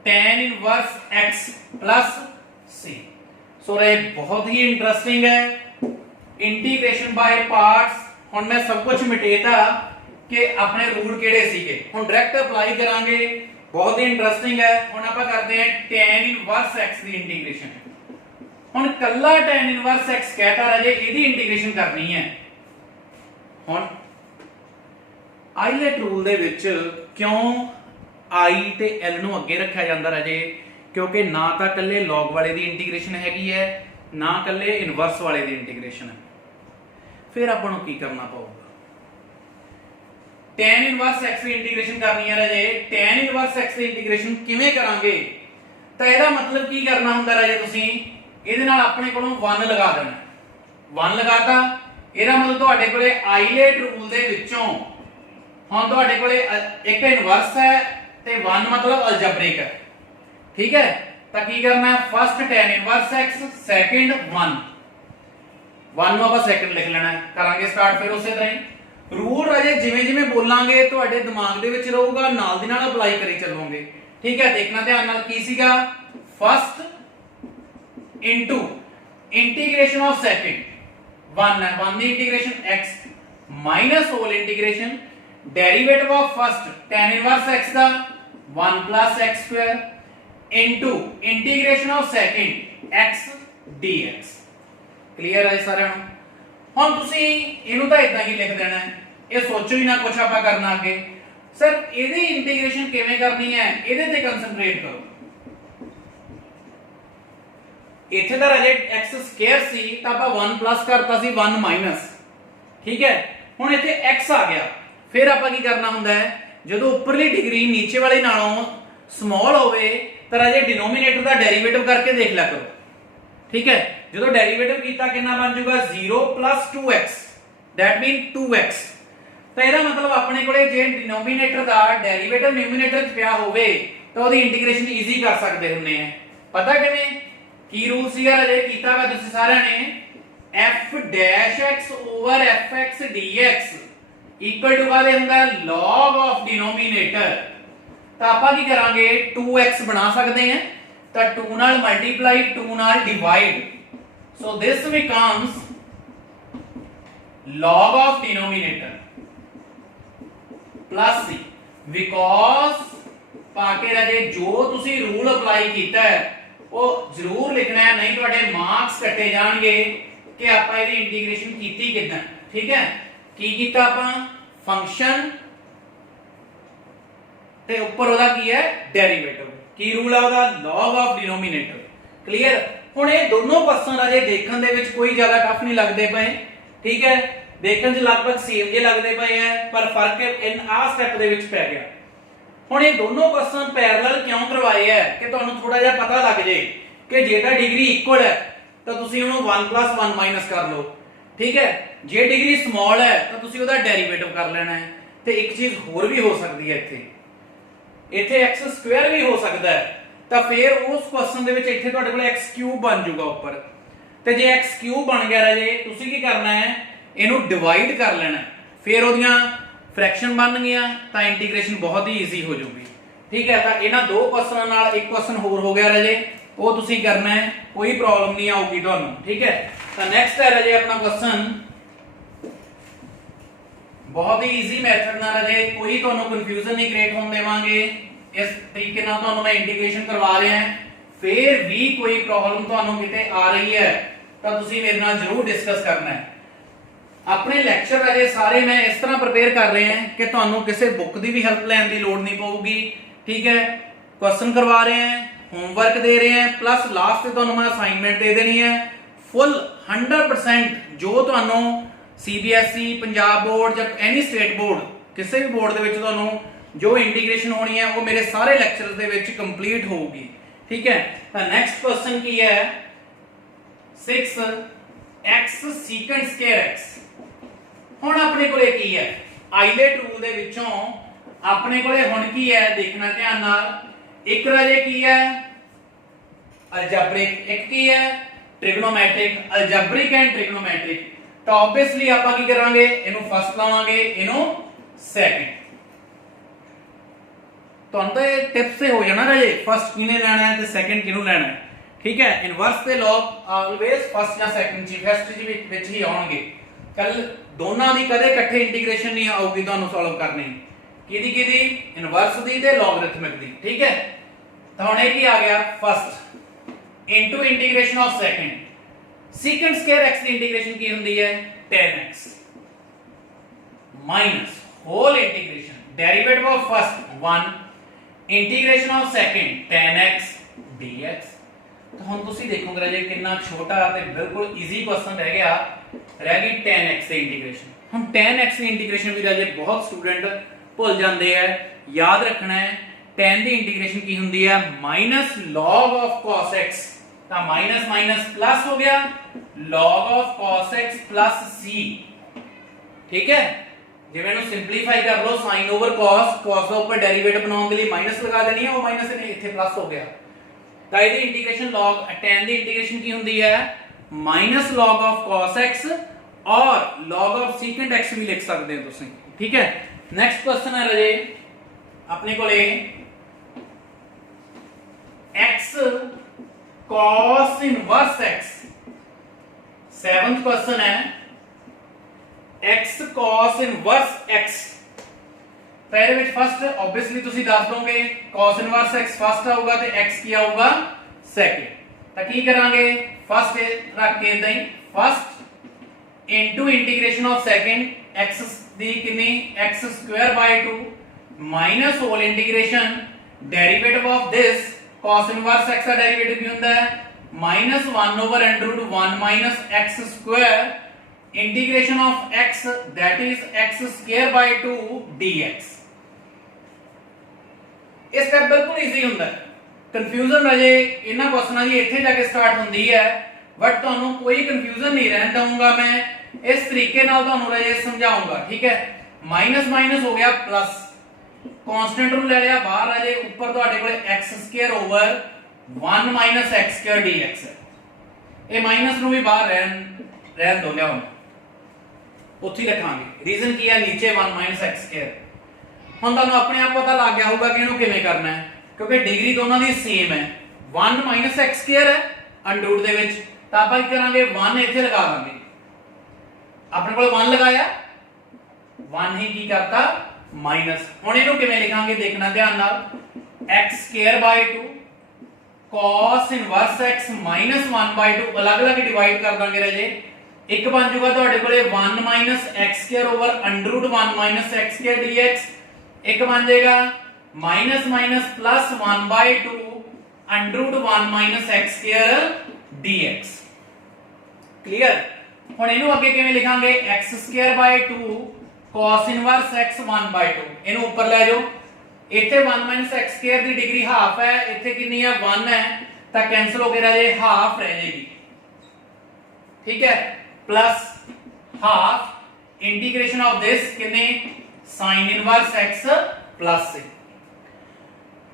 tan inverse x plus c। So रे बहुत ही इंटरेस्टिंग है इंटीग्रेशन बाय पार्ट्स। ਹੁਣ मैं सब कुछ मिटेता कि अपने रूल ਕਿਹੜੇ ਸੀਗੇ, ਹੁਣ डायरेक्ट अप्लाई करांगे, बहुत ही इंटरेस्टिंग है। ਹੁਣ ਆਪਾਂ ਕਰਦੇ हैं tan इनवर्स x ਦੀ इंटीग्रेशन। ਹੁਣ ਕੱਲਾ tan इनवर्स x कहता राजे ਇਹਦੀ इंटीग्रेशन करनी है। ਹੁਣ ਆਈਲੈਟ ਰੂਲ ਦੇ ਵਿੱਚ ਕਿਉਂ i ਤੇ l ਨੂੰ ਅੱਗੇ ਰੱਖਿਆ ਜਾਂਦਾ ਰਾਜੇ, ਕਿਉਂਕਿ ਨਾ ਤਾਂ ਕੱਲੇ log ਵਾਲੇ ਦੀ ਇੰਟੀਗ੍ਰੇਸ਼ਨ ਹੈਗੀ ਹੈ, ਨਾ ਕੱਲੇ ਇਨਵਰਸ ਵਾਲੇ ਦੀ ਇੰਟੀਗ੍ਰੇਸ਼ਨ ਹੈ। ਫਿਰ ਆਪਾਂ ਨੂੰ ਕੀ ਕਰਨਾ ਪਊਗਾ, tan इनवर्स x ਦੀ ਇੰਟੀਗ੍ਰੇਸ਼ਨ ਕਰਨੀ ਹੈ ਰਾਜੇ। tan इनवर्स x ਦੀ ਇੰਟੀਗ੍ਰੇਸ਼ਨ ਕਿਵੇਂ ਕਰਾਂਗੇ, ਤਾਂ ਇਹਦਾ ਮਤਲਬ ਕੀ ਕਰਨਾ ਹੁੰਦਾ ਰਾਜੇ, ਤੁਸੀਂ ਇਹਦੇ ਨਾਲ ਆਪਣੇ ਕੋਲੋਂ 1 ਲਗਾ ਦੇਣਾ। 1 ਲਗਾਤਾ, ਇਹਦਾ ਮਤਲਬ ਤੁਹਾਡੇ ਕੋਲੇ ਆਈਲੈਟ ਰੂਲ ਦੇ ਵਿੱਚੋਂ ਹੁਣ ਤੁਹਾਡੇ ਕੋਲੇ ਇੱਕ ਇਨਵਰਸ ਹੈ ਤੇ 1 मतलब अलजेब्रिक है। ठीक है, ਤਾਂ ਕੀ ਕਰਨਾ ਹੈ first tan inverse x second 1 ਨੂੰ ਆਪਾਂ ਸੈਕਿੰਡ ਲਿਖ ਲੈਣਾ ਹੈ। ਕਰਾਂਗੇ ਸਟਾਰਟ ਫਿਰ ਉਸੇ ਤਰ੍ਹਾਂ ਹੀ ਰੂਲ ਰਾਜੇ ਜਿਵੇਂ ਜਿਵੇਂ ਬੋਲਾਂਗੇ ਤੁਹਾਡੇ ਦਿਮਾਗ ਦੇ ਵਿੱਚ ਰਹੂਗਾ, ਨਾਲ ਦੀ ਨਾਲ ਅਪਲਾਈ ਕਰੀ ਚੱਲੋਗੇ। ਠੀਕ ਹੈ, ਦੇਖਣਾ ਧਿਆਨ ਨਾਲ ਕੀ ਸੀਗਾ first into integration of second 1 है 1 ਦੀ integration x minus whole integration derivative of first tan inverse x ਦਾ 1 plus x square into integration of second x dx। Clear है साਰਿਆਂ ਨੂੰ? ਹੁਣ ਤੁਸੀਂ ਇਹਨੂੰ ਤਾਂ ਇਦਾਂ ਹੀ ਲਿਖ ਦੇਣਾ ਹੈ, ਇਹ ਸੋਚੋ ਹੀ ਨਾ ਕੁਝ ਆਪਾਂ ਕਰਨਾ ਅੱਗੇ। ਸਰ ਇਹਦੀ ਇੰਟੀਗ੍ਰੇਸ਼ਨ ਕਿਵੇਂ ਕਰਨੀ ਹੈ ਇਹਦੇ ਤੇ ਕਨਸੈਂਟਰੇਟ ਕਰੋ। ਇੱਥੇ ਤਾਂ ਰਾਜੇ x ਸਕੁਅਰ ਸੀ ਤਾਂ ਆਪਾਂ 1 ਪਲੱਸ ਕਰਤਾ ਸੀ 1 ਮਾਈਨਸ। ਠੀਕ ਹੈ, ਹੁਣ ਇੱਥੇ x ਆ ਗਿਆ, ਫਿਰ ਆਪਾਂ ਕੀ ਕਰਨਾ ਹੁੰਦਾ ਹੈ ਜਦੋਂ ਉੱਪਰਲੀ ਡਿਗਰੀ ਨੀਚੇ ਵਾਲੀ ਨਾਲੋਂ ਸਮਾਲ ਹੋਵੇ ਤਾਂ ਰਾਜੇ ਡਿਨੋਮੀਨੇਟਰ ਦਾ ਡੈਰੀਵੇਟਿਵ ਕਰਕੇ ਦੇਖ ਲਿਆ ਕਰੋ। ਠੀਕ ਹੈ, ਜਦੋਂ ਡੈਰੀਵੇਟਿਵ ਕੀਤਾ ਕਿੰਨਾ ਬਣ ਜਾਊਗਾ 0 2x that mean 2x। ਤਾਂ ਇਹਦਾ ਮਤਲਬ ਆਪਣੇ ਕੋਲੇ ਜੇ ਡਿਨੋਮੀਨੇਟਰ ਦਾ ਡੈਰੀਵੇਟਿਵ ਨਿਊਮੀਨੇਟਰ 'ਚ ਪਿਆ ਹੋਵੇ ਤਾਂ ਉਹਦੀ ਇੰਟੀਗ੍ਰੇਸ਼ਨ ਈਜ਼ੀ ਕਰ ਸਕਦੇ ਹੁੰਨੇ ਆ। ਪਤਾ ਕਿਵੇਂ? ਕੀ ਰੂਲ ਸੀਗਾ ਰਾਜੇ ਕੀਤਾ ਵਾ ਤੁਸੀਂ ਸਾਰਿਆਂ ਨੇ f dash x over fx dx equal to ਕਾਹਦੇ ਹੁੰਦਾ log of denominator। ਤਾਂ ਆਪਾਂ ਕੀ ਕਰਾਂਗੇ 2x ਬਣਾ ਸਕਦੇ ਹਾਂ ਤਾਂ 2 ਨਾਲ ਮਲਟੀਪਲਾਈ 2 ਨਾਲ divide, so this becomes log of denominator plus c because ਪਾ ਕੇ ਰਾਜੇ ਜੋ ਤੁਸੀਂ ਰੂਲ ਅਪਲਾਈ ਕੀਤਾ ਹੈ ਉਹ ਜ਼ਰੂਰ ਲਿਖਣਾ ਹੈ, ਨਹੀਂ ਤੁਹਾਡੇ ਮਾਰਕਸ ਕੱਟੇ ਜਾਣਗੇ ਕਿ ਆਪਾਂ ਇਹਦੀ ਇੰਟੀਗ੍ਰੇਸ਼ਨ ਕੀਤੀ ਕਿਦਾਂ। ਠੀਕ ਹੈ, ਕੀ ਕੀਤਾ ਆਪਾਂ ਫੰਕਸ਼ਨ ਤੇ ਉੱਪਰ ਉਹਦਾ ਕੀ ਹੈ ਡੈਰੀਵੇਟਿਵ। ਕੀ ਰੂਲ ਆ ਉਹਦਾ log of denominator। ਕਲੀਅਰ? ਹੁਣ ਇਹ ਦੋਨੋਂ ਪਰਸਨ ਰਾਜੇ ਦੇਖਣ ਦੇ ਵਿੱਚ ਕੋਈ ਜ਼ਿਆਦਾ ਟਫ ਨਹੀਂ ਲੱਗਦੇ ਪਏ। ਠੀਕ ਹੈ, ਦੇਖਣ 'ਚ ਲਗਭਗ ਸੇਮ ਜੇ ਲੱਗਦੇ ਪਏ ਆ, ਪਰ ਫਰਕ ਇਨ ਆ ਸਟੈਪ ਦੇ ਵਿੱਚ ਪੈ ਗਿਆ। ਹੁਣ ਇਹ ਦੋਨੋਂ ਕੁਐਸਚਨ ਪੈਰਲਲ ਕਿਉਂ ਕਰਵਾਏ ਹੈ ਕਿ ਤੁਹਾਨੂੰ ਥੋੜਾ ਜਿਹਾ ਪਤਾ ਲੱਗ ਜੇ ਕਿ ਜੇ ਤਾਂ ਡਿਗਰੀ ਇਕੁਅਲ ਹੈ ਤਾਂ ਤੁਸੀਂ ਉਹਨੂੰ 1 + 1 ਮਾਈਨਸ ਕਰ ਲਓ। ਠੀਕ ਹੈ, ਜੇ ਡਿਗਰੀ ਸਮਾਲ ਹੈ ਤਾਂ ਤੁਸੀਂ ਉਹਦਾ ਡੈਰੀਵੇਟਿਵ ਕਰ ਲੈਣਾ ਹੈ। ਤੇ ਇੱਕ ਚੀਜ਼ ਹੋਰ ਵੀ ਹੋ ਸਕਦੀ ਹੈ, ਇੱਥੇ x ਸਕੁਅਰ ਵੀ ਹੋ ਸਕਦਾ ਹੈ, ਤਾਂ ਫਿਰ ਉਸ ਕੁਐਸਚਨ ਦੇ ਵਿੱਚ ਇੱਥੇ ਤੁਹਾਡੇ ਕੋਲ x ਕਿਊਬ ਬਣ ਜਾਊਗਾ ਉੱਪਰ। ਤੇ ਜੇ x ਕਿਊਬ ਬਣ ਗਿਆ ਰਾਜੇ ਤੁਸੀਂ ਕੀ ਕਰਨਾ ਹੈ ਇਹਨੂੰ ਡਿਵਾਈਡ ਕਰ ਲੈਣਾ, ਫਿਰ ਉਹਦੀਆਂ फ्रैक्शन बन गया तो इंटीग्रेशन बहुत ही ईजी हो जाएगी। ठीक है, तो इन्हां दो क्वेश्चनों नाल एक क्वेश्चन होर हो गया राजे, वो तुसी करना है, कोई प्रॉब्लम नहीं आऊगी तुहानू। ठीक है, तो नेक्स्ट है राजे अपना क्वेश्चन बहुत ही ईजी मैथड नाल राजे, कोई तुहानू कंफ्यूजन नहीं क्रिएट होने देवांगे। इस तरीके नाल तुहानू मैं इंटीग्रेशन करवा रहा हैं, फिर भी कोई प्रॉब्लम तुहानू किते आ रही है तो तुसी मेरे नाल जरूर डिस्कस करना है। अपने लैक्चर अजे सारे मैं इस तरह प्रिपेयर कर रहे हैं कि तुहानू किसी बुक की भी हेल्प लैन की लोड़ नहीं पऊगी। ठीक है, क्वेश्चन करवा रहे हैं, होमवर्क दे रहे हैं, प्लस लास्ट से तुहानू मैं असाइनमेंट दे देनी है फुल 100%। जो तुहानू CBSE पंजाब बोर्ड या एनी स्टेट बोर्ड किसी भी बोर्ड दे विच तुहानू जो इंटीग्रेशन होनी है वो मेरे सारे लैक्चरस दे विच कंप्लीट होगी। ठीक है, तो नेक्स्ट क्वेश्चन की है 6x secant square x। ਹੁਣ ਆਪਣੇ ਕੋਲੇ ਕੀ ਹੈ ਆਈਲੈਟ ਰੂਲ ਦੇ ਵਿੱਚੋਂ ਆਪਣੇ ਕੋਲੇ ਹੁਣ ਕੀ ਹੈ ਦੇਖਣਾ ਧਿਆਨ ਨਾਲ। ਇੱਕ ਰਾਜੇ ਕੀ ਹੈ ਅਲਜਬਰਿਕ, ਇੱਕ ਕੀ ਹੈ ਟ੍ਰਿਗਨੋਮੈਟ੍ਰਿਕ। ਅਲਜਬਰਿਕ ਐਂਡ ਟ੍ਰਿਗਨੋਮੈਟ੍ਰਿਕ ਤਾਂ ਆਬਵੀਅਸਲੀ ਆਪਾਂ ਕੀ ਕਰਾਂਗੇ ਇਹਨੂੰ ਫਸਟ ਲਾਵਾਂਗੇ ਇਹਨੂੰ ਸੈਕਿੰਡ। ਤੁਹਾਨੂੰ ਤਾਂ ਇਹ ਟਿਪਸ ਤੇ ਹੋ ਜਾਣਾ ਰਾਜੇ ਫਸਟ ਕਿਹਨੇ ਲੈਣਾ ਹੈ ਤੇ ਸੈਕਿੰਡ ਕਿਹਨੂੰ ਲੈਣਾ ਹੈ। ਠੀਕ ਹੈ, ਇਨਵਰਸ ਦੇ ਲੌਗ ਆਲਵੇਸ ਫਸਟ ਜਾਂ ਸੈਕਿੰਡ ਚ ਫਸਟ ਵਿੱਚ ਹੀ ਆਉਣਗੇ। ਕੱਲ ਦੋਨਾਂ ਦੀ ਕਦੇ ਇਕੱਠੇ ਇੰਟੀਗ੍ਰੇਸ਼ਨ ਨਹੀਂ ਆਊਗੀ ਤੁਹਾਨੂੰ ਸੋਲਵ ਕਰਨੀ। ਕਿਹਦੀ ਇਨਵਰਸ ਦੀ ਤੇ ਲੋਗਰਿਥਮਿਕ ਦੀ। ਠੀਕ ਹੈ, ਤਾਂ ਹੁਣ ਇਹ ਕੀ ਆ ਗਿਆ first into integration of second. Second square x ਦੀ ਇੰਟੀਗ੍ਰੇਸ਼ਨ ਕੀ ਹੁੰਦੀ ਹੈ 10x minus whole integration derivative of first 1 integration of second 10x dx। ਤਾਂ ਹੁਣ ਤੁਸੀਂ ਦੇਖੋਗੇ ਰਾਜੇ ਕਿੰਨਾ ਛੋਟਾ ਤੇ ਬਿਲਕੁਲ ਈਜ਼ੀ ਕੁਐਸਚਨ ਰਹਿ ਗਿਆ, ਰਹਿ ਗਈ 10x ਦੀ ਇੰਟੀਗ੍ਰੇਸ਼ਨ। ਹੁਣ 10x ਦੀ ਇੰਟੀਗ੍ਰੇਸ਼ਨ ਵੀ ਰਾਜੇ ਬਹੁਤ ਸਟੂਡੈਂਟ ਭੁੱਲ ਜਾਂਦੇ ਆ, ਯਾਦ ਰੱਖਣਾ ਹੈ 10 ਦੀ ਇੰਟੀਗ੍ਰੇਸ਼ਨ ਕੀ ਹੁੰਦੀ ਹੈ minus log of cos x। ਤਾਂ ਮਾਈਨਸ ਮਾਈਨਸ ਪਲੱਸ ਹੋ ਗਿਆ log of cos x plus c। ਠੀਕ ਹੈ, ਜਿਵੇਂ ਇਹਨੂੰ ਸਿੰਪਲੀਫਾਈ ਕਰ ਲਓ sin over cos, cos ਦਾ ਉੱਪਰ ਡੈਰੀਵੇਟਿਵ ਬਣਾਉਣ ਦੇ ਲਈ ਮਾਈਨਸ ਲਗਾ ਦੇਣੀ ਹੈ, ਉਹ ਮਾਈਨਸ ਇੱਥੇ ਪਲੱਸ ਹੋ ਗਿਆ। ਤਾਂ ਇਹਦੀ ਇੰਟੀਗ੍ਰੇਸ਼ਨ log tan ਦੀ ਇੰਟੀਗ੍ਰੇਸ਼ਨ ਕੀ ਹੁੰਦੀ ਹੈ minus log of cos x और log of secant x भी लिख सकते हैं तुम। ठीक है, नेक्स्ट क्वेश्चन है राजे अपने को x cos inverse x। Seventh question है x cos इनवर्स x। पहले विच फर्स्ट ऑब्वियसली तुसी दस दोगे cos इनवर्स x फर्स्ट आऊगा ते x की आऊगा सेकंड। तो की करांगे फर्स्ट रख के इदां ही first into integration of second x दी कितनी x square by 2 minus whole integration derivative of this cos inverse x का derivative भी होता है minus 1 over under root 1 minus x square integration of x that is x square by 2 dx। ਇਹ step ਬਿਲਕੁਲ easy ਹੁੰਦਾ ਹੈ, confusion ਰਾਜੇ ਇਹਨਾਂ ਕੁਐਸਚਨਾਂ ਦੀ ਇੱਥੇ ਜਾ ਕੇ ਸਟਾਰਟ ਹੁੰਦੀ ਹੈ, ਬਟ ਤੁਹਾਨੂੰ ਕੋਈ ਕਨਫਿਊਜ਼ਨ ਨਹੀਂ ਰਹਿਣ ਦਊਂਗਾ ਮੈਂ इस तरीके नाल ਤੁਹਾਨੂੰ राजे समझाऊंगा। ठीक है, माइनस माइनस हो गया प्लस, कांस्टेंट रू ले लिया बाहर राजे, ऊपर ਤੁਹਾਡੇ ਕੋਲੇ x square over 1 minus x square dx है। ਇਹ माइनस ਨੂੰ ਵੀ ਬਾਹਰ ਰਹਿਣ ਦੋ, ਲਿਆਓ ਉੱਥੇ ਰੱਖਾਂਗੇ। ਰੀਜ਼ਨ ਕੀ ਹੈ ਨੀਚੇ 1 माइनस x स्क्वायर। ਹੁਣ ਤੁਹਾਨੂੰ ਆਪਣੇ ਆਪ ਪਤਾ ਲੱਗ ਗਿਆ ਹੋਊਗਾ ਕਿ ਇਹਨੂੰ ਕਿਵੇਂ ਕਰਨਾ ਹੈ, ਕਿਉਂਕਿ ਡਿਗਰੀ ਦੋਨਾਂ ਦੀ ਸੇਮ ਹੈ। 1 माइनस x स्क्वायर है ਅੰਡਰ ਰੂਟ ਦੇ ਵਿੱਚ, ਤਾਂ ਆਪਾਂ ਕੀ ਕਰਾਂਗੇ 1 ਇੱਥੇ ਲਗਾ ਦਾਂਗੇ। अपने को 1 लगाया 1 ही की करता माइनस। हुण इहनूं किवें लिखांगे देखना ध्यान नाल, x square by 2 cos inverse x minus 1 by 2 अलग-अलग डिवाइड कर दांगे राजे। एक बन जाऊगा तुहाडे कोले 1 minus x square over under root 1 minus x square dx। एक बन जाएगा minus minus plus 1 by 2 under root 1 minus x square dx। Clear? ਹੁਣ ਇਹਨੂੰ ਅੱਗੇ ਕਿਵੇਂ ਲਿਖਾਂਗੇ x square by 2 cos inverse x 1 by 2। ਇਹਨੂੰ ਉੱਪਰ ਲੈ ਜਾਓ, ਇੱਥੇ 1 x ਸਕੁਅਰ ਦੀ ਡਿਗਰੀ ਹਾਫ ਹੈ, ਇੱਥੇ ਕਿੰਨੀ ਹੈ 1 ਹੈ, ਤਾਂ ਕੈਨਸਲ ਹੋ ਕੇ ਰਹਿ ਜਾਏ ਹਾਫ ਰਹਿ ਜਾਏਗੀ। ਠੀਕ ਹੈ, plus half integration of this ਕਿੰਨੇ sin inverse x plus c।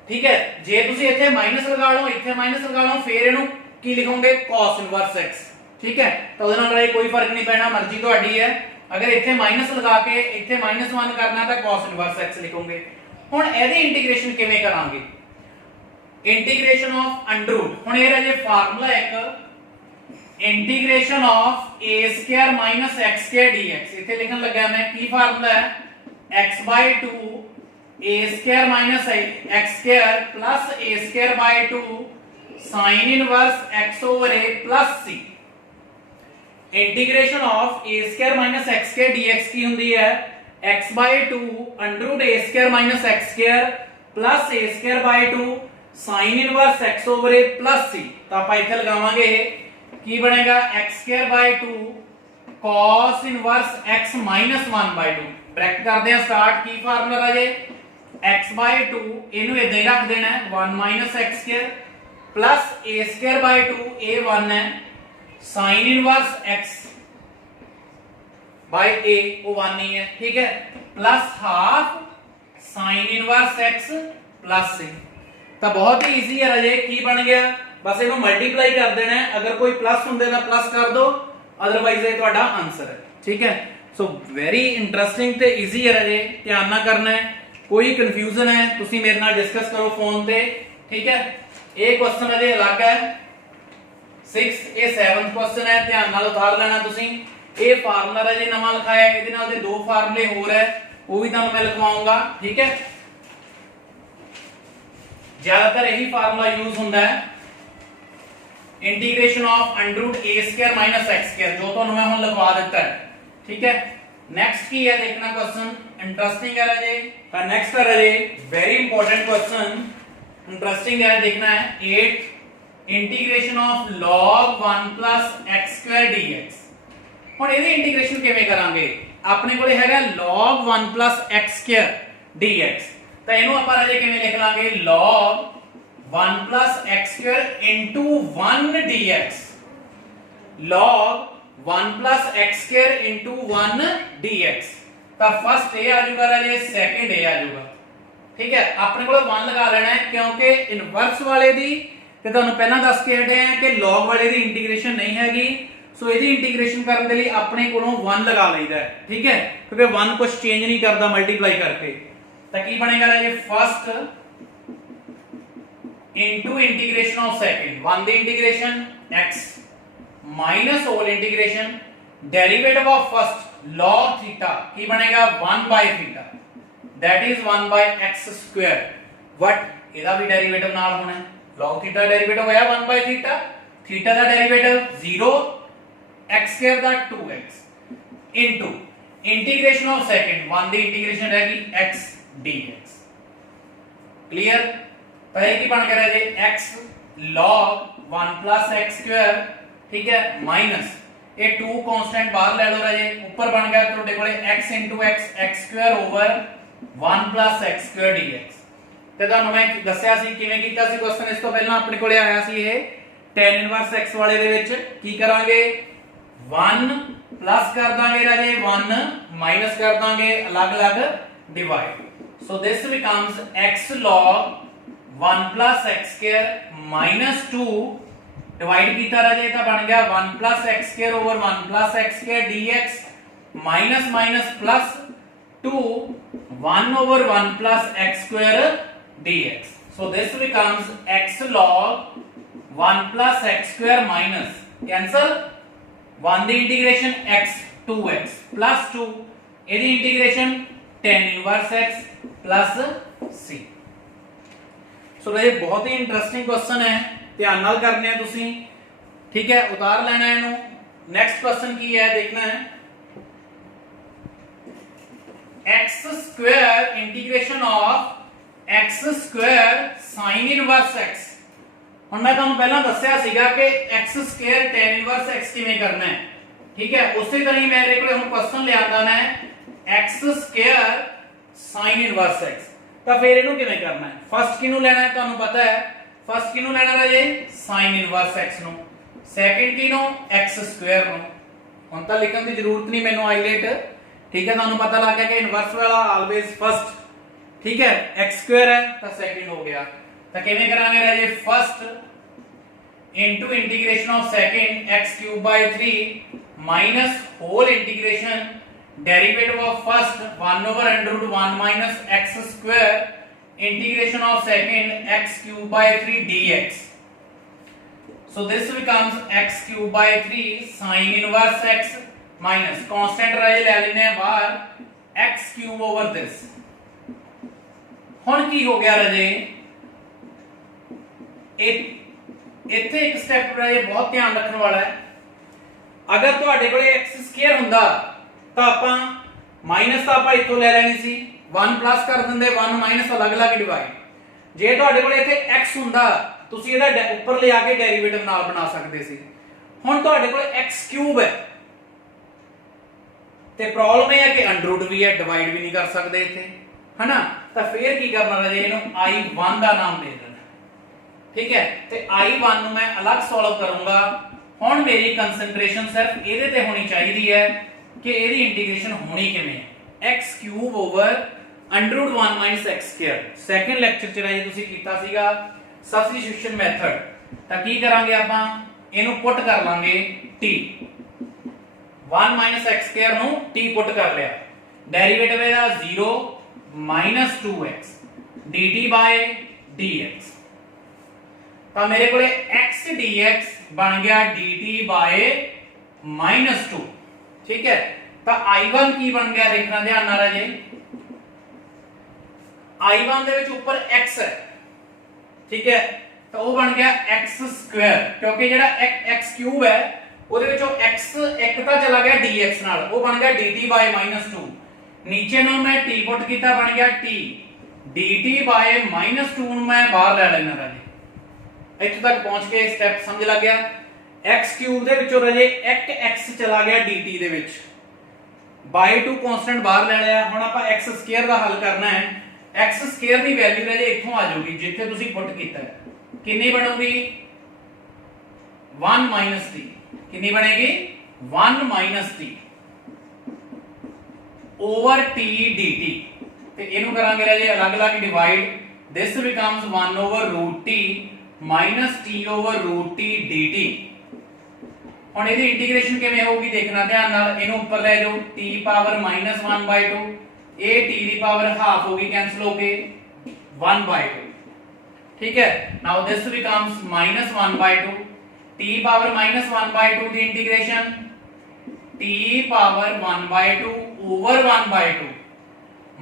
ਠੀਕ ਹੈ, ਜੇ ਤੁਸੀਂ ਇੱਥੇ ਮਾਈਨਸ ਲਗਾ ਲਓ ਇੱਥੇ ਮਾਈਨਸ ਲਗਾ ਲਓ ਫਿਰ ਇਹਨੂੰ ਕੀ ਲਿਖੋਗੇ cos ਇਨਵਰਸ x। ठीक है, तो ਉਹਦੇ ਨਾਲ ਰਾਏ ਕੋਈ ਫਰਕ ਨਹੀਂ ਪੈਣਾ, ਮਰਜ਼ੀ ਤੁਹਾਡੀ ਹੈ। ਅਗਰ ਇੱਥੇ ਮਾਈਨਸ ਲਗਾ ਕੇ ਇੱਥੇ -1 ਕਰਨਾ ਤਾਂ cos ਇਨਵਰਸ x ਲਿਖੋਗੇ। ਹੁਣ ਇਹਦੀ ਇੰਟੀਗ੍ਰੇਸ਼ਨ ਕਿਵੇਂ ਕਰਾਂਗੇ, ਇੰਟੀਗ੍ਰੇਸ਼ਨ ਆਫ ਅੰਡਰ ਰੂਟ। ਹੁਣ ਇਹ ਰਾਜੇ ਫਾਰਮੂਲਾ ਇੱਕ integration of a square minus x square dx। ਇੱਥੇ ਲਿਖਣ ਲੱਗਾ ਮੈਂ ਕੀ ਫਾਰਮੂਲਾ ਹੈ x by 2 a square minus x square plus a square by 2 sin inverse x over a plus c। Integration of a square minus x square dx की हुंदी है x by 2 under root a square minus x square plus a square by 2 sin inverse x over a plus c। तो आप इथे लगावांगे की बनेगा x square by 2 cos inverse x minus 1 by 2। Bracket करते हैं स्टार्ट, की फार्मूला राजे x by 2 इनु इदां ही रख देना है 1 minus x square plus a square by 2 a 1 है sin inverse x by a वो 1 नहीं है। ठीक है, plus half sin inverse x plus c। तो बहुत ही इजी है राजे, की बन गया बस इनको मल्टीप्लाई कर देना है। अगर कोई प्लस होंगे तो प्लस कर दो, अदरवाइज ये तुम्हारा आंसर है। ठीक है, सो वेरी इंटरेस्टिंग ते इजी है राजे, ध्यान ना करना है। कोई कंफ्यूजन है तुसी मेरे नाल डिस्कस करो फोन पे। ठीक है, एक क्वेश्चन अजे अलग है 6 ਇਹ 7th क्वेश्चन है, ध्यान नाल उतार लेना तुसी। ये फार्मूला राजे नवा लिखाया है, ਇਹਦੇ ਨਾਲ ਦੇ ਦੋ ਫਾਰਮੂਲੇ ਹੋਰ ਹੈ ਉਹ ਵੀ ਤੁਹਾਨੂੰ ਮੈਂ ਲਿਖਵਾਉਂਗਾ। ठीक है, ज्यादातर यही फार्मूला यूज ਹੁੰਦਾ है integration of under root a square minus x square, जो ਤੁਹਾਨੂੰ ਮੈਂ ਹੁਣ ਲਿਖਵਾ ਦਿੱਤਾ है। ठीक है, नेक्स्ट की है देखना क्वेश्चन इंटरेस्टिंग है राजे। तो नेक्स्ट है राजे वेरी इंपॉर्टेंट क्वेश्चन, इंटरेस्टिंग है, देखना है 8 integration of log 1 plus x square dx। ਹੁਣ ਇਹਦੀ ਇੰਟੀਗ੍ਰੇਸ਼ਨ ਕਿਵੇਂ ਕਰਾਂਗੇ, ਆਪਣੇ ਕੋਲੇ ਹੈਗਾ log 1 plus x square dx। ਤਾਂ ਇਹਨੂੰ ਆਪਾਂ ਰਾਜੇ ਕਿਵੇਂ ਲਿਖ ਲਾਂਗੇ log 1 plus x square into 1 dx, log 1 plus x square into 1 dx। ਤਾਂ ਫਸਟ ਇਹ ਆ ਜਾਊਗਾ ਰਾਜੇ, ਸੈਕੰਡ ਇਹ ਆ ਜਾਊਗਾ। ठीक है, अपने को 1 लगा लेना है क्योंकि इनवर्स वाले दी ਤੇ ਤੁਹਾਨੂੰ ਪਹਿਲਾਂ ਦੱਸ ਕੇ ਹਟੇ ਆ ਕਿ log ਵਾਲੇ ਦੀ ਇੰਟੀਗ੍ਰੇਸ਼ਨ ਨਹੀਂ ਹੈਗੀ, ਸੋ ਇਹਦੀ ਇੰਟੀਗ੍ਰੇਸ਼ਨ ਕਰਨ ਦੇ ਲਈ ਆਪਣੇ ਕੋਲੋਂ 1 ਲਗਾ ਲਈਦਾ ਹੈ, ਠੀਕ ਹੈ, ਕਿਉਂਕਿ 1 ਕੁਝ ਚੇਂਜ ਨਹੀਂ ਕਰਦਾ ਮਲਟੀਪਲਾਈ ਕਰਕੇ। ਤਾਂ ਕੀ ਬਣੇਗਾ ਰਾਜੇ, first into integration of second, 1 ਦੀ integration x minus whole integration derivative of first log theta की बनेगा 1 by theta that is 1 by x square. But ਇਹਦਾ ਵੀ ਡੈਰੀਵੇਟਿਵ ਨਾਲ ਹੋਣਾ ਹੈ, log थीटा ਡੈਰੀਵੇਟਿਵ ਹੋਇਆ 1 by theta, theta the derivative 0, x square the 2x into integration of second 1 ਦੀ integration रहेगी x dx। क्लियर? तो ये की बन गया जी x log 1 plus x square, ठीक है, माइनस ये 2 कांस्टेंट बाहर ले लो राजे, ऊपर बन गया ਤੁਹਾਡੇ ਕੋਲੇ x x square over 1 plus x square dx। ਤੇ ਤੁਹਾਨੂੰ ਮੈਂ ਦੱਸਿਆ ਸੀ ਕਿਵੇਂ ਕੀਤਾ ਸੀ ਕੁਐਸਚਨ, ਇਸ ਤੋਂ ਪਹਿਲਾਂ ਆਪਣੇ ਕੋਲੇ ਆਇਆ ਸੀ ਇਹ tan ਇਨਵਰਸ x ਵਾਲੇ ਦੇ ਵਿੱਚ ਕੀ ਕਰਾਂਗੇ, 1 ਪਲੱਸ ਕਰ ਦਾਂਗੇ ਰਾਜੇ 1 ਮਾਈਨਸ ਕਰ ਦਾਂਗੇ ਅਲੱਗ-ਅਲੱਗ divide. So this becomes x log 1 plus x square minus 2 divide किया राजे तो बन गया 1 plus x square over 1 plus x square dx minus minus plus 2 1 over 1 plus x square dx। so this becomes x log 1 plus x square minus cancel 1 the integration x 2x plus 2 ਇਹਦੀ integration tan inverse x plus c। सो ये बहुत ही interesting question है, ध्यान नाल करने हैं तुसी, ठीक है, उतार लेना है इनू। नेक्स्ट क्वेश्चन की है देखना है, x square integration of x square sin inverse x। हुण मैं तुहानू पहला दस्सिया सीगा कि x square tan inverse x किवें करना है, ठीक है, उसी तरह ही मेरे कोले हुण क्वेश्चन लिआंदा ना x square sin inverse x। तो फिर इनू किवें करना है, फर्स्ट किनू लेना है तुहानू पता है, फर्स्ट किनू लेना राजे sin इनवर्स x नु, सेकंड किनू x स्क्वायर नु। हुण तां लिखण दी जरूरत नहीं मैनू हाईलाइट, ठीक है, तुहानू पता लग गया कि इनवर्स वाला ऑलवेज फर्स्ट, ठीक है, x स्क्वायर है तो सेकंड हो गया। तो किवें करांगे राजे, first into integration of second x cube by 3 minus whole integration derivative of first 1 over √1 minus x square integration of second x cube by 3 dx। so this becomes x cube by 3 sin inverse x minus constant राजे ले लेने हैं बाहर x cube over this। हुण की हो गया राजे, इत्थे एक स्टेप राजे बहुत ध्यान रखने वाला है, अगर तुहाडे कोले x स्क्वायर हुंदा ਤਾਂ ਆਪਾਂ ਮਾਈਨਸ ਤਾਂ ਆਪਾਂ ਇੱਥੋਂ ਲੈ ਲੈਣੀ ਸੀ, 1 ਪਲੱਸ ਕਰ ਦਿੰਦੇ 1 ਮਾਈਨਸ ਅਲੱਗ-ਅਲੱਗ ਡਿਵਾਈਡ। ਜੇ ਤੁਹਾਡੇ ਕੋਲ ਇੱਥੇ x ਹੁੰਦਾ ਤੁਸੀਂ ਇਹਦਾ ਉੱਪਰ ਲਿਆ ਕੇ ਡੈਰੀਵੇਟਿਵ ਨਾਲ ਬਣਾ ਸਕਦੇ ਸੀ। ਹੁਣ ਤੁਹਾਡੇ ਕੋਲ x ਕਿਊਬ ਹੈ ਤੇ ਪ੍ਰੋਬਲਮ ਇਹ ਹੈ ਕਿ ਅੰਡਰਰੂਟ ਵੀ ਹੈ, ਡਿਵਾਈਡ ਵੀ ਨਹੀਂ ਕਰ ਸਕਦੇ ਇੱਥੇ, ਹਨਾ, ਤਾਂ ਫੇਰ ਕੀ ਕਰਨਾ ਰਾਜੇ, ਇਹਨੂੰ i1 ਦਾ ਨਾਮ ਦੇ ਦੇਣਾ, ਠੀਕ ਹੈ, ਤੇ i1 ਨੂੰ ਮੈਂ ਅਲੱਗ ਸੋਲਵ ਕਰੂੰਗਾ। ਹੁਣ ਮੇਰੀ ਕੰਸੈਂਟਰੇਸ਼ਨ ਸਿਰਫ ਇਹਦੇ ਤੇ ਹੋਣੀ ਚਾਹੀਦੀ ਹੈ कि ਇਹਦੀ ਇੰਟੀਗ੍ਰੇਸ਼ਨ ਹੋਣੀ ਕਿਵੇਂ ਹੈ, x cube over √1 minus x square। Second lecture ਚ ਰਾਜੀ ਤੁਸੀਂ ਕੀਤਾ ਸੀਗਾ ਸਬਸਟੀਟਿਊਸ਼ਨ ਮੈਥਡ, ਤਾਂ ਕੀ ਕਰਾਂਗੇ ਆਪਾਂ, ਇਹਨੂੰ ਪੁੱਟ ਕਰ ਲਾਂਗੇ t, 1 minus x square ਨੂੰ t ਪੁੱਟ ਕਰ ਲਿਆ, ਡੈਰੀਵੇਟਿਵ ਇਹਦਾ 0 minus 2x dt by dx। ਤਾਂ ਮੇਰੇ ਕੋਲੇ x dx ਬਣ ਗਿਆ dt by -2, ठीक है। तो i1 की बन गया, देखना ध्यान नाल राजे, i1 दे विच ऊपर x है, ठीक है, तो वो बन गया x स्क्वायर, क्योंकि जेड़ा x क्यूब है ਉਹਦੇ ਵਿੱਚੋਂ x ਇੱਕ ਤਾਂ ਚਲਾ ਗਿਆ dx ਨਾਲ, ਉਹ ਬਣ ਗਿਆ dt by -2। नीचे ਨੂੰ मैं t ਪੁੱਟ ਕੀਤਾ, ਬਣ ਗਿਆ t dt by -2 ਨੂੰ ਮੈਂ ਬਾਹਰ ਲੈ ਲੈਣਾ ਰਾਜੇ। ਇੱਥੇ ਤੱਕ ਪਹੁੰਚ ਕੇ ਸਟੈਪ ਸਮਝ ਲੱਗ ਗਿਆ। x क्यूब ਦੇ ਵਿੱਚੋਂ ਰਾਜੇ ਇੱਕ x ਚਲਾ ਗਿਆ dt ਦੇ ਵਿੱਚ, by 2 ਕਾਂਸਟੈਂਟ ਬਾਹਰ ਲੈ ਲਿਆ। ਹੁਣ ਆਪਾਂ x ਸਕੁਅਰ ਦਾ ਹੱਲ ਕਰਨਾ ਹੈ, x ਸਕੁਅਰ ਦੀ ਵੈਲਿਊ ਰਾਜੇ ਇੱਥੋਂ ਆ ਜਾਊਗੀ ਜਿੱਥੇ ਤੁਸੀਂ ਪੁੱਟ ਕੀਤਾ ਹੈ, ਕਿੰਨੀ ਬਣੂਗੀ 1 t, कितनी बनेगी 1 t over t dt। ਤੇ ਇਹਨੂੰ ਕਰਾਂਗੇ ਰਾਜੇ ਅਲੱਗ-ਅਲੱਗ divide, this becomes 1 over √t minus t over root t dt। हुण इहदी इंटीग्रेशन किवें होगी देखना ध्यान नाल, इहनूं उपर ले जाओ टी पावर -1/2, ये टी दी पावर हाफ होगी कैंसिल होके 1/2, ठीक है। Now this becomes -1/2, t power -1/2 दी integration t power 1/2 over 1/2,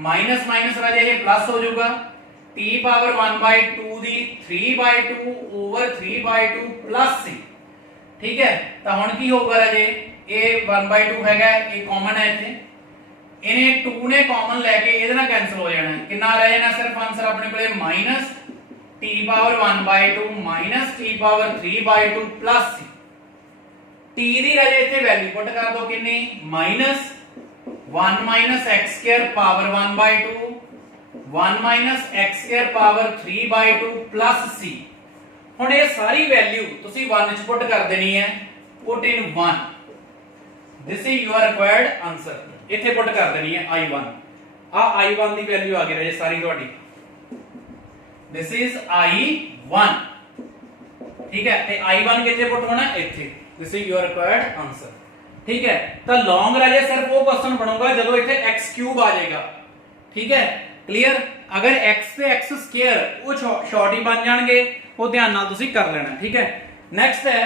minus minus राजा ये प्लस हो जाऊगा, टी पावर 1/2 दी 3/2 ओवर 3/2 प्लस सी, ठीक है। तो हुण की होगा राजे, ये 1/2 हैगा, ये कॉमन है इत्थे, इन्हें 2 ने कॉमन लेके इहदे नाल कैंसिल हो जाना है, कितना रह जाना सिर्फ आंसर अपने कोले minus t power 1/2 minus t power 3/2 plus c. T दी राजे इत्थे वैल्यू पुट कर दो कितनी, minus 1 minus x square power 1/2 1 minus x square power 3/2 plus c. हुण ये सारी वैल्यू तुसी 1 च पुट कर देनी है, put in 1, this is your required answer, इथे पुट कर देनी है i1, आ i1 दी वैल्यू आ गई रहे सारी ਤੁਹਾਡੀ, दिस इज i1, ठीक है। ते i1 किथे पुट होना इथे, this is your required answer, ठीक है। तो लॉन्ग राजे सिर्फ वो क्वेश्चन बनूगा जब इथे x क्यूब आ जाएगा, ठीक है, क्लियर। अगर x पे x स्क्वायर वो शॉर्ट ही बन जाएंगे, वो ध्यान नाल तुसी कर लेना, ठीक है। नेक्स्ट है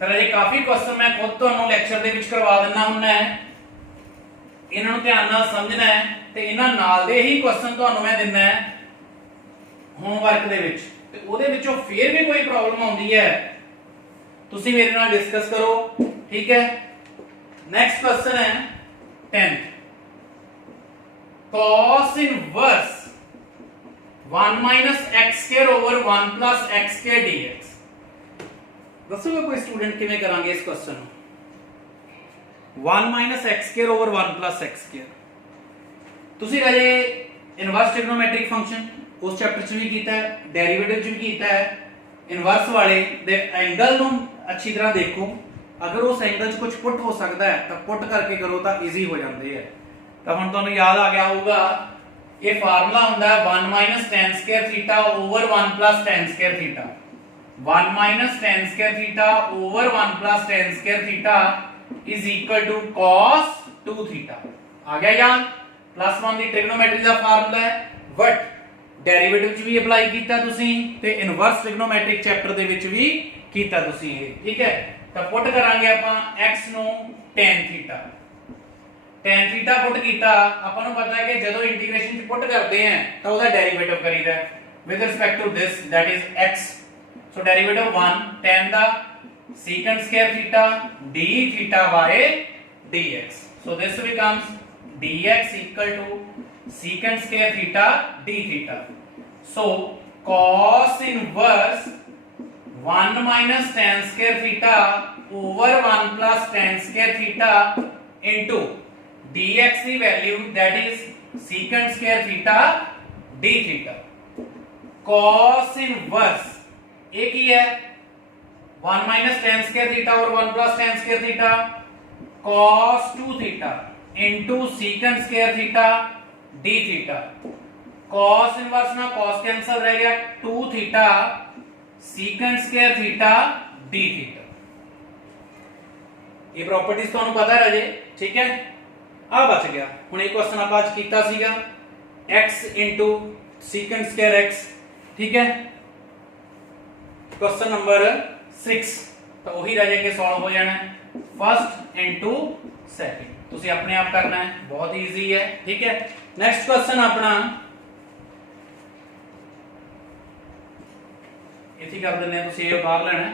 तर ये काफी क्वेश्चन मैं खुद ਤੁਹਾਨੂੰ ਲੈਕਚਰ ਦੇ ਵਿੱਚ ਕਰਵਾ ਦਿੰਨਾ ਹੁੰਨਾ ਹੈ, ਇਹਨਾਂ ਨੂੰ ਧਿਆਨ ਨਾਲ ਸਮਝਣਾ ਹੈ ਤੇ ਇਹਨਾਂ ਨਾਲ ਦੇ ਹੀ ਕੁਐਸਚਨ ਤੁਹਾਨੂੰ ਮੈਂ ਦਿੰਦਾ ਹੈ ਹੋਮਵਰਕ ਦੇ ਵਿੱਚ, ਤੇ ਉਹਦੇ ਵਿੱਚੋਂ ਫੇਰ ਵੀ ਕੋਈ ਪ੍ਰੋਬਲਮ ਆਉਂਦੀ ਹੈ ਤੁਸੀਂ ਮੇਰੇ ਨਾਲ ਡਿਸਕਸ ਕਰੋ, ਠੀਕ ਹੈ। नेक्स्ट क्वेश्चन है 10th, cos inverse 1 minus x square over 1 plus x square dx। दसोगे कोई स्टूडेंट किवें करांगे इस क्वेश्चन ਨੂੰ 1 minus x square over 1 plus x square. ਤੁਸੀਂ ਰਾਜੇ ਇਨਵਰਸ ट्रिग्नोमेट्रिक फंक्शन उस चैप्टर च भी कीता है, डेरिवेटिव च भी कीता है, इनवर्स वाले दे एंगल ਨੂੰ अच्छी तरह देखो, अगर उस एंगल च कुछ पुट हो सकता है तो पुट करके करो तो ईजी हो जाते हैं। तो हुण तुहानूं याद आ गया होगा ये फार्मूला हुंदा है 1 minus tan square theta over 1 plus tan square theta, 1 minus tan square theta over 1 plus tan square theta is equal to cos 2 theta. आ गया याद, प्लस 1 दी ट्रिग्नोमेट्री दा फार्मूला है, बट डेरिवेटिव च भी अप्लाई कीता तुसीं ते इनवर्स ट्रिग्नोमेट्रिक चैप्टर दे विच भी कीता तुसीं ये, ठीक है। तो पुट करांगे आपां x नु tan theta, tan theta put कीता, आपां नु पता है कि जदों इंटीग्रेशन च पुट करते हैं तो ओदा डेरिवेटिव करीदा with respect to this that is x, so derivative 1 tan दा secant स्क्वायर थीटा d थीटा by dx, so this becomes dx equal to secant square theta d theta, so cos inverse 1 minus tan square theta over 1 plus tan square theta into dx की value that is secant square theta d theta। cos inverse एक ही है 1 minus tan square theta over 1 plus tan square theta, cos 2 theta into secant square theta d theta, cos inverse ना cos cancel रह गया 2 theta secant square theta d theta। ये properties ਤੁਹਾਨੂੰ पता है राजे, ठीक है। आ बच गया हुण एक क्वेश्चन आप आज कीता सीगा x into secant square x, ठीक है। क्वेश्चन नंबर 6 तो वही राजे के सॉल्व हो जाना है, फर्स्ट इनटू सेकंड तुसी अपने आप करना है, बहुत इजी है, ठीक है। नेक्स्ट क्वेश्चन अपना इसी कर देने, तुसी ये उतार लेना है।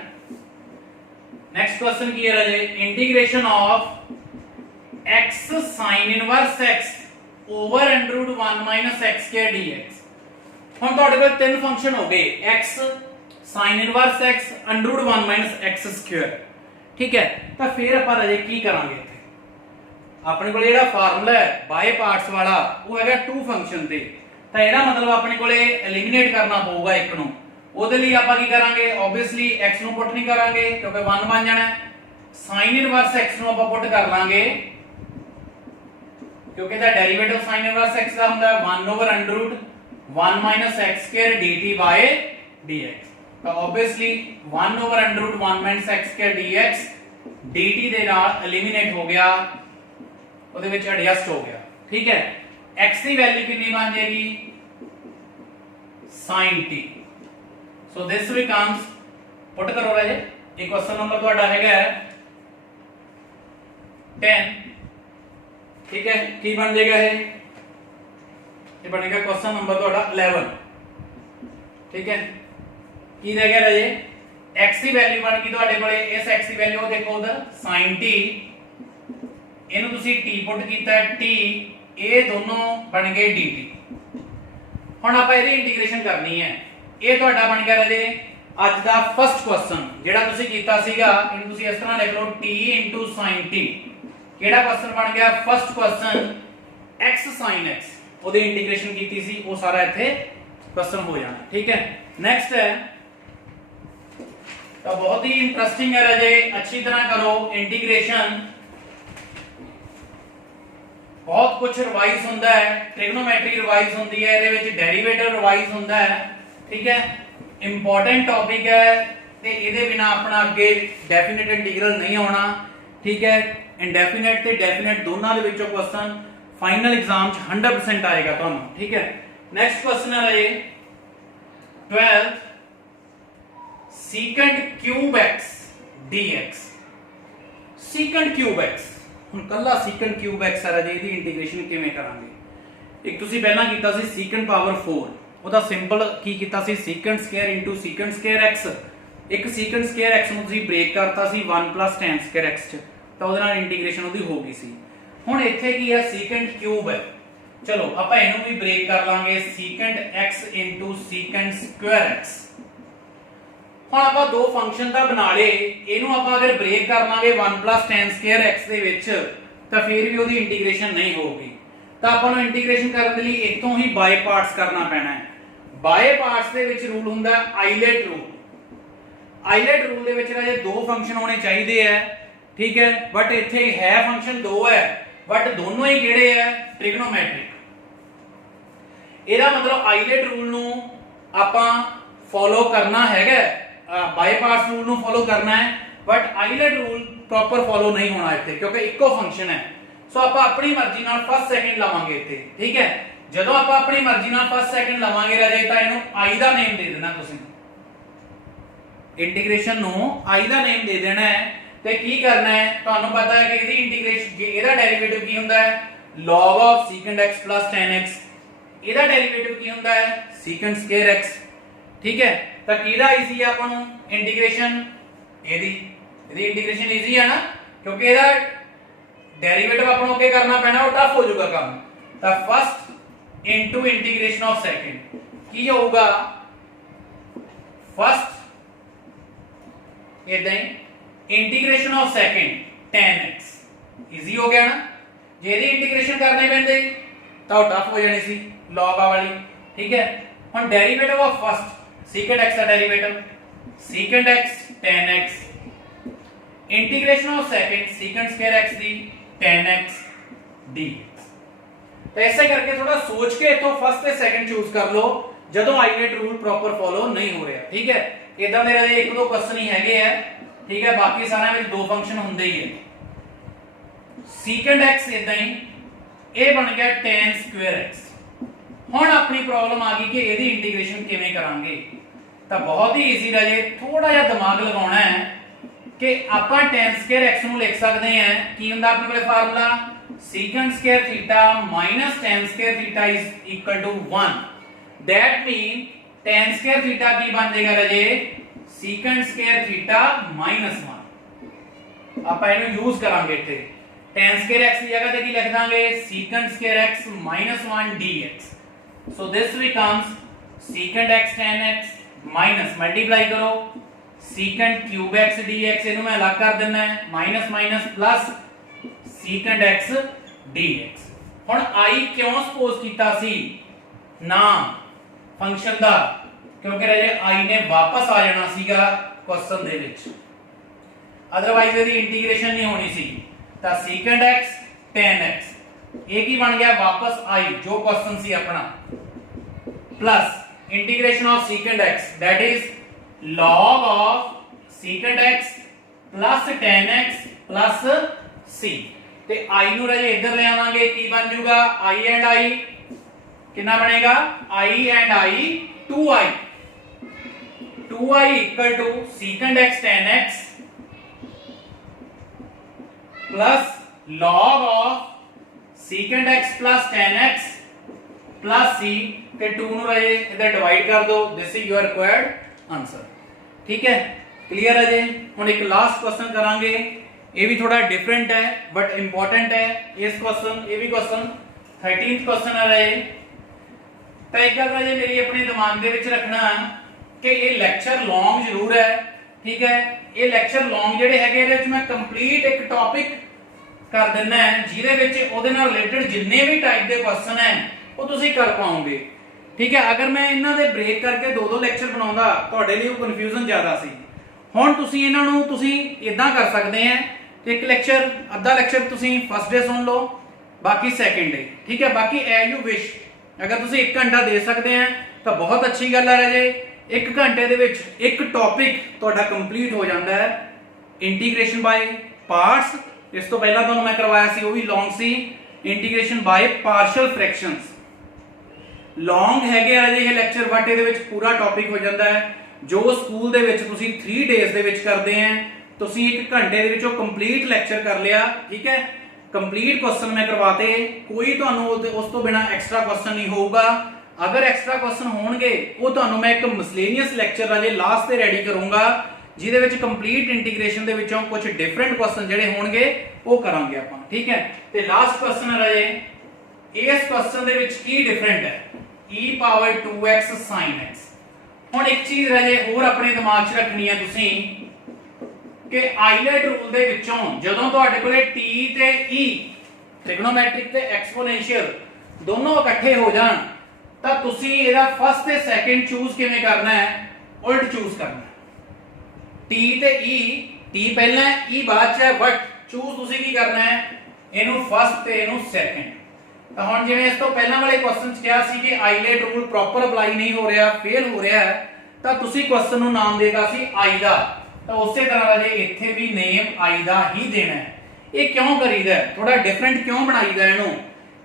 नेक्स्ट क्वेश्चन की है राजे integration of x sin inverse x over √1 minus x square dx। हुण तुहाडे कोल तीन फंक्शन हो गए x sin inverse x √1 minus x square, ठीक है। तो फिर आपां राजे की करांगे, इत्थे अपने कोल जेहड़ा फार्मूला है बाय पार्ट्स वाला वो हैगा 2 फंक्शन ते, तो ਇਹਦਾ मतलब अपने कोले एलिमिनेट करना पਊਗਾ एक ਨੂੰ, ਉਹਦੇ ਲਈ ਆਪਾਂ ਕੀ ਕਰਾਂਗੇ ਆਬਵੀਅਸਲੀ x ਨੂੰ ਪੁੱਟ ਨਹੀਂ ਕਰਾਂਗੇ ਕਿਉਂਕਿ 1 ਬਣ ਜਾਣਾ ਹੈ, sin ਇਨਵਰਸ x ਨੂੰ ਆਪਾਂ ਪੁੱਟ ਕਰ ਲਾਂਗੇ ਕਿਉਂਕਿ ਇਹਦਾ ਡੈਰੀਵੇਟਿਵ sin ਇਨਵਰਸ x ਦਾ ਹੁੰਦਾ ਹੈ 1 over √, 1 minus x square dt by dx। तो obviously 1 over under root 1 minus x square dx dt ਦੇ ਨਾਲ ਐਲੀਮੀਨੇਟ ਹੋ ਗਿਆ, ਉਹਦੇ ਵਿੱਚ ਐਡਜਸਟ ਹੋ ਗਿਆ। ठीक है, x ਦੀ ਵੈਲਿਊ ਕਿੰਨੀ ਬਣ ਜਾਏਗੀ sin t। So this becomes, put करो राजे, एक क्वेश्चन नंबर ਤੁਹਾਡਾ ਹੈਗਾ 10। ठीक है, ਕੀ ਬਣ ਜਾਏਗਾ ਇਹ बनेगा क्वेश्चन नंबर ਤੁਹਾਡਾ 11। ठीक है, ਕੀ ਰਹਿ ਗਿਆ ਰਾਜੇ, x ਦੀ ਵੈਲਿਊ ਬਣ ਗਈ ਤੁਹਾਡੇ ਕੋਲੇ, ਇਸ x ਦੀ ਵੈਲਿਊ ਦੇਖੋ ਉਧਰ sin t, ਇਹਨੂੰ ਤੁਸੀਂ t ਪੁੱਟ ਕੀਤਾ t, ਇਹ ਦੋਨੋਂ ਬਣ ਗਏ dt। ਹੁਣ ਆਪਾਂ ਇਹਦੀ ਇੰਟੀਗ੍ਰੇਸ਼ਨ ਕਰਨੀ ਹੈ। ਇਹ ਤੁਹਾਡਾ ਬਣ ਗਿਆ ਰਾਜੇ ਅੱਜ ਦਾ ਫਸਟ ਕੁਐਸਚਨ, ਜਿਹੜਾ ਤੁਸੀਂ ਕੀਤਾ ਸੀਗਾ, ਇਹਨੂੰ ਤੁਸੀਂ ਇਸ ਤਰ੍ਹਾਂ ਲਿਖ ਲਓ t sin t। ਕਿਹੜਾ ਕੁਐਸਚਨ ਬਣ ਗਿਆ, first question x sin x, ਉਹਦੀ ਇੰਟੀਗ੍ਰੇਸ਼ਨ ਕੀਤੀ ਸੀ, ਉਹ ਸਾਰਾ ਇੱਥੇ ਕੁਐਸਚਨ ਹੋ ਜਾਣਾ। ਠੀਕ ਹੈ, नेक्स्ट है, तो बहुत ही इंटरेस्टिंग है राजे, अच्छी तरह करो इंटीग्रेशन, बहुत कुछ रिवाइज होता है, ट्रिग्नोमेट्री रिवाइज होती है, ਇਹਦੇ ਵਿੱਚ डेरिवेटिव रिवाइज होता है। ठीक है, इंपॉर्टेंट टॉपिक है ਤੇ ਇਹਦੇ ਬਿਨਾ ਆਪਣਾ ਅੱਗੇ ਡੈਫੀਨਿਟ ਇੰਟੀਗਰਲ ਨਹੀਂ ਆਉਣਾ। ਠੀਕ ਹੈ, ਇਨਡੈਫੀਨਿਟ ਤੇ ਡੈਫੀਨਿਟ ਦੋਨਾਂ ਦੇ ਵਿੱਚੋਂ ਕੁਐਸਚਨ ਫਾਈਨਲ ਐਗਜ਼ਾਮ 'ਚ 100% ਆਏਗਾ ਤੁਹਾਨੂੰ। ਠੀਕ ਹੈ, ਨੈਕਸਟ ਕੁਐਸਚਨ ਹੈ ਰਾਜੇ 12 secant cube x dx। secant cube x, ਹੁਣ ਕੱਲਾ secant cube x ਹੈ ਰਾਜੇ, ਇਹਦੀ ਇੰਟੀਗ੍ਰੇਸ਼ਨ ਕਿਵੇਂ ਕਰਾਂਗੇ। ਇੱਕ ਤੁਸੀਂ ਪਹਿਲਾਂ ਕੀਤਾ ਸੀ secant ਪਾਵਰ 4, ਉਹਦਾ ਸਿੰਪਲ ਕੀ ਕੀਤਾ ਸੀ secant square into secant square x। ਇੱਕ secant ਸਕੁਅਰ x ਨੂੰ ਤੁਸੀਂ ਬ੍ਰੇਕ ਕਰਤਾ ਸੀ 1 plus tan ਸਕੁਅਰ x ਚ, ਤਾਂ ਉਹਦੇ ਨਾਲ ਇੰਟੀਗ੍ਰੇਸ਼ਨ ਉਹਦੀ ਹੋ ਗਈ ਸੀ। ਹੁਣ ਇੱਥੇ ਕੀ ਹੈ, secant cube ਹੈ, ਚਲੋ ਆਪਾਂ ਇਹਨੂੰ ਵੀ ਬ੍ਰੇਕ ਕਰ ਲਾਂਗੇ secant x into secant square x। ਹੁਣ ਆਪਾਂ ਦੋ ਫੰਕਸ਼ਨ ਤਾਂ ਬਣਾ ਲਏ, ਇਹਨੂੰ ਆਪਾਂ ਅਗਰ ਬ੍ਰੇਕ ਕਰ ਲਾਂਗੇ 1 plus tan square x ਦੇ ਵਿੱਚ, ਤਾਂ ਫਿਰ ਵੀ ਉਹਦੀ ਇੰਟੀਗ੍ਰੇਸ਼ਨ ਨਹੀਂ ਹੋਊਗੀ। ਤਾਂ ਆਪਾਂ ਨੂੰ ਇੰਟੀਗ੍ਰੇਸ਼ਨ ਕਰਨ ਦੇ ਲਈ ਇੱਥੋਂ ਹੀ ਬਾਈ ਪਾਰਟਸ ਕਰਨਾ ਪੈਣਾ ਹੈ। ਬਾਈ ਪਾਰਟਸ ਦੇ ਵਿੱਚ ਰੂਲ ਹੁੰਦਾ ਆਈਲੈਟ ਰੂਲ। ਆਈਲੈਟ ਰੂਲ ਦੇ ਵਿੱਚ ਰਾਜੇ ਦੋ ਫੰਕਸ਼ਨ ਹੋਣੇ ਚਾਹੀਦੇ ਆ। ਠੀਕ ਹੈ, ਬਟ ਇੱਥੇ ਹੈ ਫੰਕਸ਼ਨ ਦੋ ਹੈ, ਬਟ ਦੋਨੋਂ ਹੀ ਕਿਹੜੇ ਆ, ਟ੍ਰਿਗਨੋਮੈਟ੍ਰਿਕ। ਇਹਦਾ ਮਤਲਬ ਆਈਲੈਟ ਰੂਲ ਨੂੰ ਆਪਾਂ ਫੋਲੋ ਕਰਨਾ ਹੈਗਾ, ਬਾਈ ਪਾਰਟਸ ਰੂਲ ਨੂੰ ਫੋਲੋ ਕਰਨਾ ਹੈ, but IELTS rule proper follow ਨਹੀਂ ਹੋਣਾ ਇੱਥੇ, ਕਿਉਂਕਿ ਇੱਕੋ ਫੰਕਸ਼ਨ ਹੈ। ਸੋ ਆਪਾਂ ਆਪਣੀ ਮਰਜ਼ੀ ਨਾਲ ਫਸਟ ਸੈਕਿੰਡ ਲਵਾਂਗੇ ਇੱਥੇ। ਠੀਕ ਹੈ, ਜਦੋਂ ਆਪਾਂ ਆਪਣੀ ਮਰਜ਼ੀ ਨਾਲ ਫਸਟ ਸੈਕਿੰਡ ਲਵਾਂਗੇ ਰਾਜੇ, ਤਾਂ ਇਹਨੂੰ i ਦਾ ਨੇਮ ਦੇ ਦੇਣਾ, ਤੁਸੀਂ ਇੰਟੀਗ੍ਰੇਸ਼ਨ ਨੂੰ i ਦਾ ਨੇਮ ਦੇ ਦੇਣਾ ਹੈ। ਤੇ ਕੀ ਕਰਨਾ ਹੈ, ਤੁਹਾਨੂੰ ਪਤਾ ਹੈ ਕਿ ਇਹਦੀ ਇੰਟੀਗ੍ਰੇਸ਼ਨ, ਇਹਦਾ ਡੈਰੀਵੇਟਿਵ ਕੀ ਹੁੰਦਾ ਹੈ, log of secant x plus tan x। ਇਹਦਾ ਡੈਰੀਵੇਟਿਵ ਕੀ ਹੁੰਦਾ ਹੈ, secant square x। ਠੀਕ ਹੈ, ਤਾਂ ਕਿਹਦਾ ਈਜ਼ੀ ਆ ਆਪਾਂ ਨੂੰ ਇੰਟੀਗ੍ਰੇਸ਼ਨ, ਇਹਦੀ ਇੰਟੀਗ੍ਰੇਸ਼ਨ ਈਜ਼ੀ ਹੈ ਨਾ, ਕਿਉਂਕਿ ਇਹਦਾ ਡੈਰੀਵੇਟਿਵ ਆਪਾਂ ਨੂੰ ਕੀ ਕਰਨਾ ਪੈਣਾ, ਉਹ ਟਫ ਹੋ ਜਾਊਗਾ ਕੰਮ। ਤਾਂ first into integration of second ਕੀ ਹੋਊਗਾ, ਫਸਟ ਇਦਾਂ ਹੀ integration of second tan x, easy हो गया ना। जे ਇਹਦੀ ਇੰਟੀਗ੍ਰੇਸ਼ਨ ਕਰਨੇ ਪੈਂਦੇ ਤਾਂ ਉਹ ਟਫ ਹੋ ਜਾਣੀ ਸੀ log ਆ ਵਾਲੀ। ਠੀਕ ਹੈ, ਹੁਣ derivative of first secant x the derivative secant x tan x, integration of second secant square x the tan x dx। ਤਾਂ ਐਸੇ ਕਰਕੇ ਥੋੜਾ ਸੋਚ ਕੇ ਇਥੋਂ ਫਸਟ ਤੇ ਸੈਕੰਡ ਚੂਜ਼ ਕਰ ਲਓ ਜਦੋਂ ਆਈਲੈਟ ਰੂਲ ਪ੍ਰੋਪਰ ਫੋਲੋ ਨਹੀਂ ਹੋ ਰਿਹਾ। ਠੀਕ ਹੈ, ਇਦਾਂ ਦੇ ਰਾਜੇ ਇੱਕ ਦੋ ਕੁਐਸਚਨ ਹੀ ਹੈਗੇ ਆ। ठीक है, बाकी सारे में दो फंक्शन होंगे ही है। secant x इदा ही ये बन गया tan square x। हुण अपनी प्रॉब्लम आ गई कि ਇਹਦੀ इंटीग्रेशन किवें करांगे, ਤਾਂ बहुत ही इजी राजे, थोड़ा जिहा दिमाग लगाना है कि ਆਪਾਂ tan square x ਨੂੰ लिख सकते हैं। ਕੀ ਹੁੰਦਾ ਆਪਣੇ ਕੋਲੇ formula, secant square theta minus tan square theta is equal to 1। that mean tan square theta ਕੀ ਬਣ ਜਾਏਗਾ ਰਾਜੇ, secant square theta minus 1। ਆਪਾਂ ਇਹਨੂੰ ਯੂਜ਼ ਕਰਾਂਗੇ ਇੱਥੇ tan square x ਦੀ ਜਗ੍ਹਾ ਤੇ ਕੀ ਲਿਖ ਦਾਂਗੇ, secant square x minus 1 dx। so this becomes secant x tan x minus multiply करो secant cube x dx, ਇਹਨੂੰ ਮੈਂ ਅਲੱਗ ਕਰ ਦਿੰਦਾ ਹੈ, minus minus plus secant x dx। ਹੁਣ i ਕਿਉਂ ਸਪੋਜ਼ ਕੀਤਾ ਸੀ ਨਾਮ ਫੰਕਸ਼ਨ ਦਾ, क्योंकि राजे i ने वापस आ जाना सीगा क्वेश्चन दे विच, अदरवाइज ਇਹਦੀ इंटीग्रेशन नहीं होनी सी। ਤਾਂ secant x tan x ਇਹ ਕੀ ਬਣ ਗਿਆ, वापस i जो क्वेश्चन सी अपना plus integration of secant x, that is log of secant x plus tan x plus c। ਤੇ i ਨੂੰ ਰਾਜੇ ਇੱਧਰ ਲੈ ਆਵਾਂਗੇ, ਕੀ ਬਣ ਜਾਊਗਾ i and i ਕਿੰਨਾ ਬਣੇਗਾ i and i 2i 2i equal to secant x tan x plus log of secant x plus tan x plus c ਤੇ 2 ਨੂੰ ਰਾਜੇ ਇਧਰ ਡਿਵਾਈਡ ਕਰ ਦੋ। This is your required answer. ਠੀਕ ਹੈ, ਕਲੀਅਰ ਹੈ ਜੀ। ਹੁਣ ਇੱਕ ਲਾਸਟ ਕੁਐਸਚਨ ਕਰਾਂਗੇ, ਇਹ ਵੀ ਥੋੜਾ ਡਿਫਰੈਂਟ ਹੈ ਬਟ ਇੰਪੋਰਟੈਂਟ ਹੈ। ਇਸ ਕੁਐਸਚਨ ਇਹ ਵੀ ਕੁਐਸਚਨ 13th ਕੁਐਸਚਨ ਹੈ ਰਾਜੇ। ਤਾਂ ਇੱਕ ਗੱਲ ਰਾਜੇ ਮੇਰੀ ਆਪਣੇ ਦਿਮਾਗ ਦੇ ਵਿੱਚ ਰੱਖਣਾ ਕਿ ਇਹ ਲੈਕਚਰ ਲੌਂਗ ਜ਼ਰੂਰ ਹੈ, ਠੀਕ ਹੈ। ਇਹ ਲੈਕਚਰ ਲੌਂਗ ਜਿਹੜੇ ਹੈਗੇ ਇਹਦੇ ਵਿੱਚ ਮੈਂ ਕੰਪਲੀਟ ਇੱਕ ਟੌਪਿਕ ਕਰ ਦਿੰਦਾ ਜਿਹਦੇ ਵਿੱਚ ਉਹਦੇ ਨਾਲ ਰਿਲੇਟਡ ਜਿੰਨੇ ਵੀ ਟਾਈਪ ਦੇ ਕੁਐਸਚਨ ਹੈ ਉਹ ਤੁਸੀਂ ਕਰ ਪਾਓਗੇ। ਠੀਕ ਹੈ, ਅਗਰ ਮੈਂ ਇਹਨਾਂ ਦੇ ਬ੍ਰੇਕ ਕਰਕੇ ਦੋ ਲੈਕਚਰ ਬਣਾਉਂਦਾ ਤੁਹਾਡੇ ਲਈ ਉਹ ਕਨਫਿਊਜ਼ਨ ਜ਼ਿਆਦਾ ਸੀ। ਹੁਣ ਤੁਸੀਂ ਇਹਨਾਂ ਨੂੰ ਤੁਸੀਂ ਇਦਾਂ ਕਰ ਸਕਦੇ ਆ ਕਿ ਇੱਕ ਲੈਕਚਰ ਅੱਧਾ ਲੈਕਚਰ ਤੁਸੀਂ ਫਸਟ ਡੇ ਸੁਣ ਲਓ, ਬਾਕੀ ਸੈਕੰਡ ਡੇ। ਠੀਕ ਹੈ, ਬਾਕੀ ਐਜ਼ ਯੂ ਵਿਸ਼। ਅਗਰ ਤੁਸੀਂ 1 ਘੰਟਾ ਦੇ ਸਕਦੇ ਆ ਤਾਂ ਬਹੁਤ ਅੱਛੀ ਗੱਲ ਹੈ ਰਾਜੇ। 1 ਘੰਟੇ ਦੇ ਵਿੱਚ ਇੱਕ ਟੌਪਿਕ ਤੁਹਾਡਾ ਕੰਪਲੀਟ ਹੋ ਜਾਂਦਾ ਹੈ। ਇੰਟੀਗ੍ਰੇਸ਼ਨ ਬਾਈ ਪਾਰਟਸ, ਇਸ ਤੋਂ ਪਹਿਲਾਂ ਤੁਹਾਨੂੰ ਮੈਂ ਕਰਵਾਇਆ ਸੀ, ਉਹ ਵੀ ਲੌਂਗ ਸੀ। ਇੰਟੀਗ੍ਰੇਸ਼ਨ ਬਾਈ ਪਾਰਸ਼ਲ ਫ੍ਰੈਕਸ਼ਨਸ ਲੌਂਗ ਹੈਗੇ ਆ ਜੀ ਇਹ ਲੈਕਚਰ, ਬਟ ਇਹਦੇ ਵਿੱਚ ਪੂਰਾ ਟੌਪਿਕ ਹੋ ਜਾਂਦਾ ਹੈ। ਜੋ ਸਕੂਲ ਦੇ ਵਿੱਚ ਤੁਸੀਂ 3 ਡੇਜ਼ ਦੇ ਵਿੱਚ ਕਰਦੇ ਆ, ਤੁਸੀਂ 1 ਘੰਟੇ ਦੇ ਵਿੱਚ ਉਹ ਕੰਪਲੀਟ ਲੈਕਚਰ ਕਰ ਲਿਆ। ਠੀਕ ਹੈ, ਕੰਪਲੀਟ ਕੁਐਸਚਨ ਮੈਂ ਕਰਵਾਤੇ, ਕੋਈ ਤੁਹਾਨੂੰ ਉਸ ਤੋਂ ਬਿਨਾ ਐਕਸਟਰਾ ਕੁਐਸਚਨ ਨਹੀਂ ਹੋਊਗਾ। ਅਗਰ ਐਕਸਟਰਾ ਕੁਐਸਚਨ ਹੋਣਗੇ ਉਹ ਤੁਹਾਨੂੰ ਮੈਂ ਇੱਕ ਮਿਸਲੇਨੀਅਸ ਲੈਕਚਰ ਰਾਜੇ ਲਾਸਟ ਤੇ ਰੈਡੀ ਕਰੂੰਗਾ, ਜਿਹਦੇ ਵਿੱਚ ਕੰਪਲੀਟ ਇੰਟੀਗ੍ਰੇਸ਼ਨ ਦੇ ਵਿੱਚੋਂ ਕੁਝ ਡਿਫਰੈਂਟ ਕੁਐਸਚਨ ਜਿਹੜੇ ਹੋਣਗੇ ਉਹ ਕਰਾਂਗੇ ਆਪਾਂ। ਠੀਕ ਹੈ, ਤੇ ਲਾਸਟ ਕੁਐਸਚਨ ਹੈ ਰਾਜੇ, ਇਸ ਕੁਐਸਚਨ ਦੇ ਵਿੱਚ ਕੀ ਡਿਫਰੈਂਟ ਹੈ e power 2x sin x। ਹੁਣ ਇੱਕ ਚੀਜ਼ ਰਾਜੇ ਹੋਰ ਆਪਣੇ ਦਿਮਾਗ 'ਚ ਰੱਖਣੀ ਹੈ ਤੁਸੀਂ ਕਿ ਆਈਲੈਟ ਰੂਲ ਦੇ ਵਿੱਚੋਂ ਜਦੋਂ ਤੁਹਾਡੇ ਕੋਲੇ t ਤੇ e ਟ੍ਰਿਗਨੋਮੈਟ੍ਰਿਕ ਤੇ ਐਕਸਪੋਨੈਂਸ਼ੀਅਲ ਦੋਨੋਂ ਇਕੱਠੇ ਹੋ ਜਾਣ ਤਾਂ ਤੁਸੀਂ ਇਹਦਾ ਫਸਟ ਤੇ ਸੈਕੰਡ ਚੂਜ਼ ਕਿਵੇਂ ਕਰਨਾ ਹੈ, ਉਲਟ ਚੂਜ਼ ਕਰਨਾ ਹੈ। t ਤੇ e, t ਪਹਿਲਾਂ ਹੈ e ਬਾਅਦ 'ਚ ਹੈ, ਬਟ ਚੂਜ਼ ਤੁਸੀਂ ਕੀ ਕਰਨਾ ਹੈ, ਇਹਨੂੰ ਫਸਟ ਤੇ ਇਹਨੂੰ ਸੈਕੰਡ। ਤਾਂ ਹੁਣ ਜਿਵੇਂ ਇਸ ਤੋਂ ਪਹਿਲਾਂ ਵਾਲੇ ਕੁਐਸਚਨ 'ਚ ਕਿਹਾ ਸੀ ਕਿ ਆਈਲੈਟ ਰੂਲ ਪ੍ਰੋਪਰ ਅਪਲਾਈ ਨਹੀਂ ਹੋ ਰਿਹਾ, ਫੇਲ ਹੋ ਰਿਹਾ ਹੈ, ਤਾਂ ਤੁਸੀਂ ਕੁਐਸਚਨ ਨੂੰ ਨਾਮ ਦੇਗਾ ਸੀ i ਦਾ। ਤਾਂ ਉਸੇ ਤਰ੍ਹਾਂ ਰਾਜੇ ਇੱਥੇ ਵੀ ਨੇਮ i ਦਾ ਹੀ ਦੇਣਾ ਹੈ। ਇਹ ਕਿਉਂ ਕਰੀਦਾ, ਥੋੜਾ ਡਿਫਰੈਂਟ ਕਿਉਂ ਬਣਾਈਦਾ ਇਹਨੂੰ,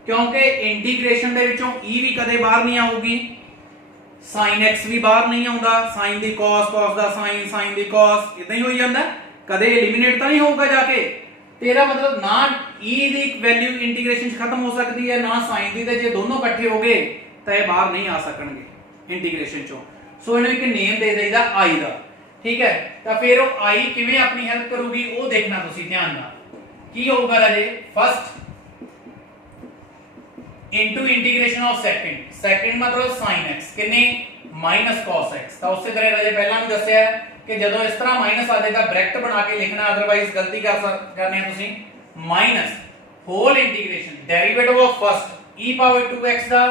ਕਿਉਂਕਿ ਇੰਟੀਗ੍ਰੇਸ਼ਨ ਦੇ ਵਿੱਚੋਂ e ਵੀ ਕਦੇ ਬਾਹਰ ਨਹੀਂ ਆਊਗੀ, sin x ਵੀ ਬਾਹਰ ਨਹੀਂ ਆਉਂਦਾ, sin ਦੀ cos, cos ਦਾ sin, sin ਦੀ cos ਇਦਾਂ ਹੀ ਹੋਈ ਜਾਂਦਾ, ਕਦੇ ਐਲੀਮੀਨੇਟ ਤਾਂ ਨਹੀਂ ਹੋਊਗਾ ਜਾ ਕੇ। ਤੇ ਇਹਦਾ ਮਤਲਬ ਨਾ e ਦੀ ਵੈਲਿਊ ਇੰਟੀਗ੍ਰੇਸ਼ਨ 'ਚ ਖਤਮ ਹੋ ਸਕਦੀ ਹੈ, ਨਾ sin ਦੀ, ਤੇ ਜੇ ਦੋਨੋਂ ਇਕੱਠੇ ਹੋ ਗਏ ਤਾਂ ਇਹ ਬਾਹਰ ਨਹੀਂ ਆ ਸਕਣਗੇ ਇੰਟੀਗ੍ਰੇਸ਼ਨ 'ਚੋਂ। ਸੋ ਇਹਨੂੰ ਇੱਕ ਨੇਮ ਦੇ ਦੇਈਦਾ i ਦਾ। ਠੀਕ ਹੈ, ਤਾਂ ਫਿਰ ਉਹ i ਕਿਵੇਂ ਆਪਣੀ ਹੈਲਪ ਕਰੂਗੀ ਉਹ ਦੇਖਣਾ ਤੁਸੀਂ ਧਿਆਨ ਨਾਲ। ਕੀ ਹੋਊਗਾ ਰਾਜੇ, first into integration of second, second ਮਤਲਬ sin x ਕਿੰਨੇ ਮਾਈਨਸ cos x। ਤਾਂ ਉਸੇ ਤਰ੍ਹਾਂ ਰਾਜੇ ਪਹਿਲਾਂ ਵੀ ਦੱਸਿਆ ਕਿ ਜਦੋਂ ਇਸ ਤਰ੍ਹਾਂ ਮਾਈਨਸ ਆ ਜਾਏ ਤਾਂ ਬ੍ਰੈਕਟ ਬਣਾ ਕੇ ਲਿਖਣਾ, ਅਦਰਵਾਈਜ਼ ਗਲਤੀ ਕਰਨੀ ਹੈ ਤੁਸੀਂ। Minus whole integration derivative of first e power 2x ਦਾ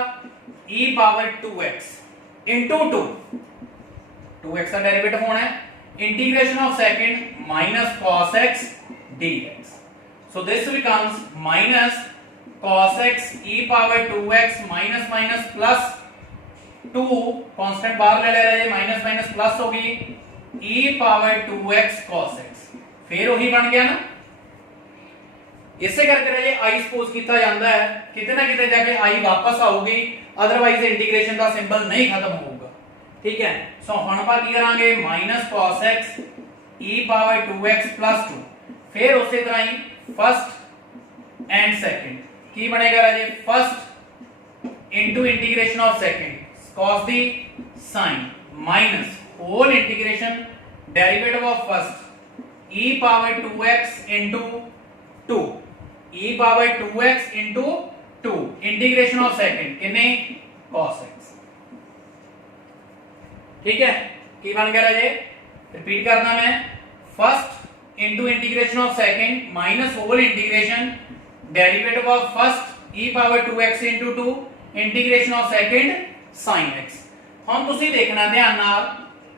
e power 2x into 2, 2x ਦਾ ਡੈਰੀਵੇਟਿਵ ਹੋਣਾ ਹੈ, integration of second minus cos x dx। so this becomes minus cos x e power 2x minus minus plus 2 constant बाहर ले ले रहे minus minus plus होगी e power 2x cos x। फिर वही बन गया ना, इसे करके रहे i सपोज किया जाता है, किते ना किते जाके i वापस आऊगी, अदरवाइज इंटीग्रेशन का सिंबल नहीं खत्म होगा। ठीक है, सो हम ਆਪਾਂ ਕੀ ਕਰਾਂਗੇ minus cos x e power 2x plus 2। फिर उसी तरह ही फर्स्ट एंड सेकंड की बनेगा राजे, first into integration of second cos दी sin minus whole integration derivative of first e power 2x into 2 e power 2x into 2 integration of second कितने cos x। ठीक है, की बन गया राजे, रिपीट करना मैं, first into integration of second minus whole integration derivative of first e power 2x into 2 integration of second sin x। हम तुसी देखना ध्यान नाल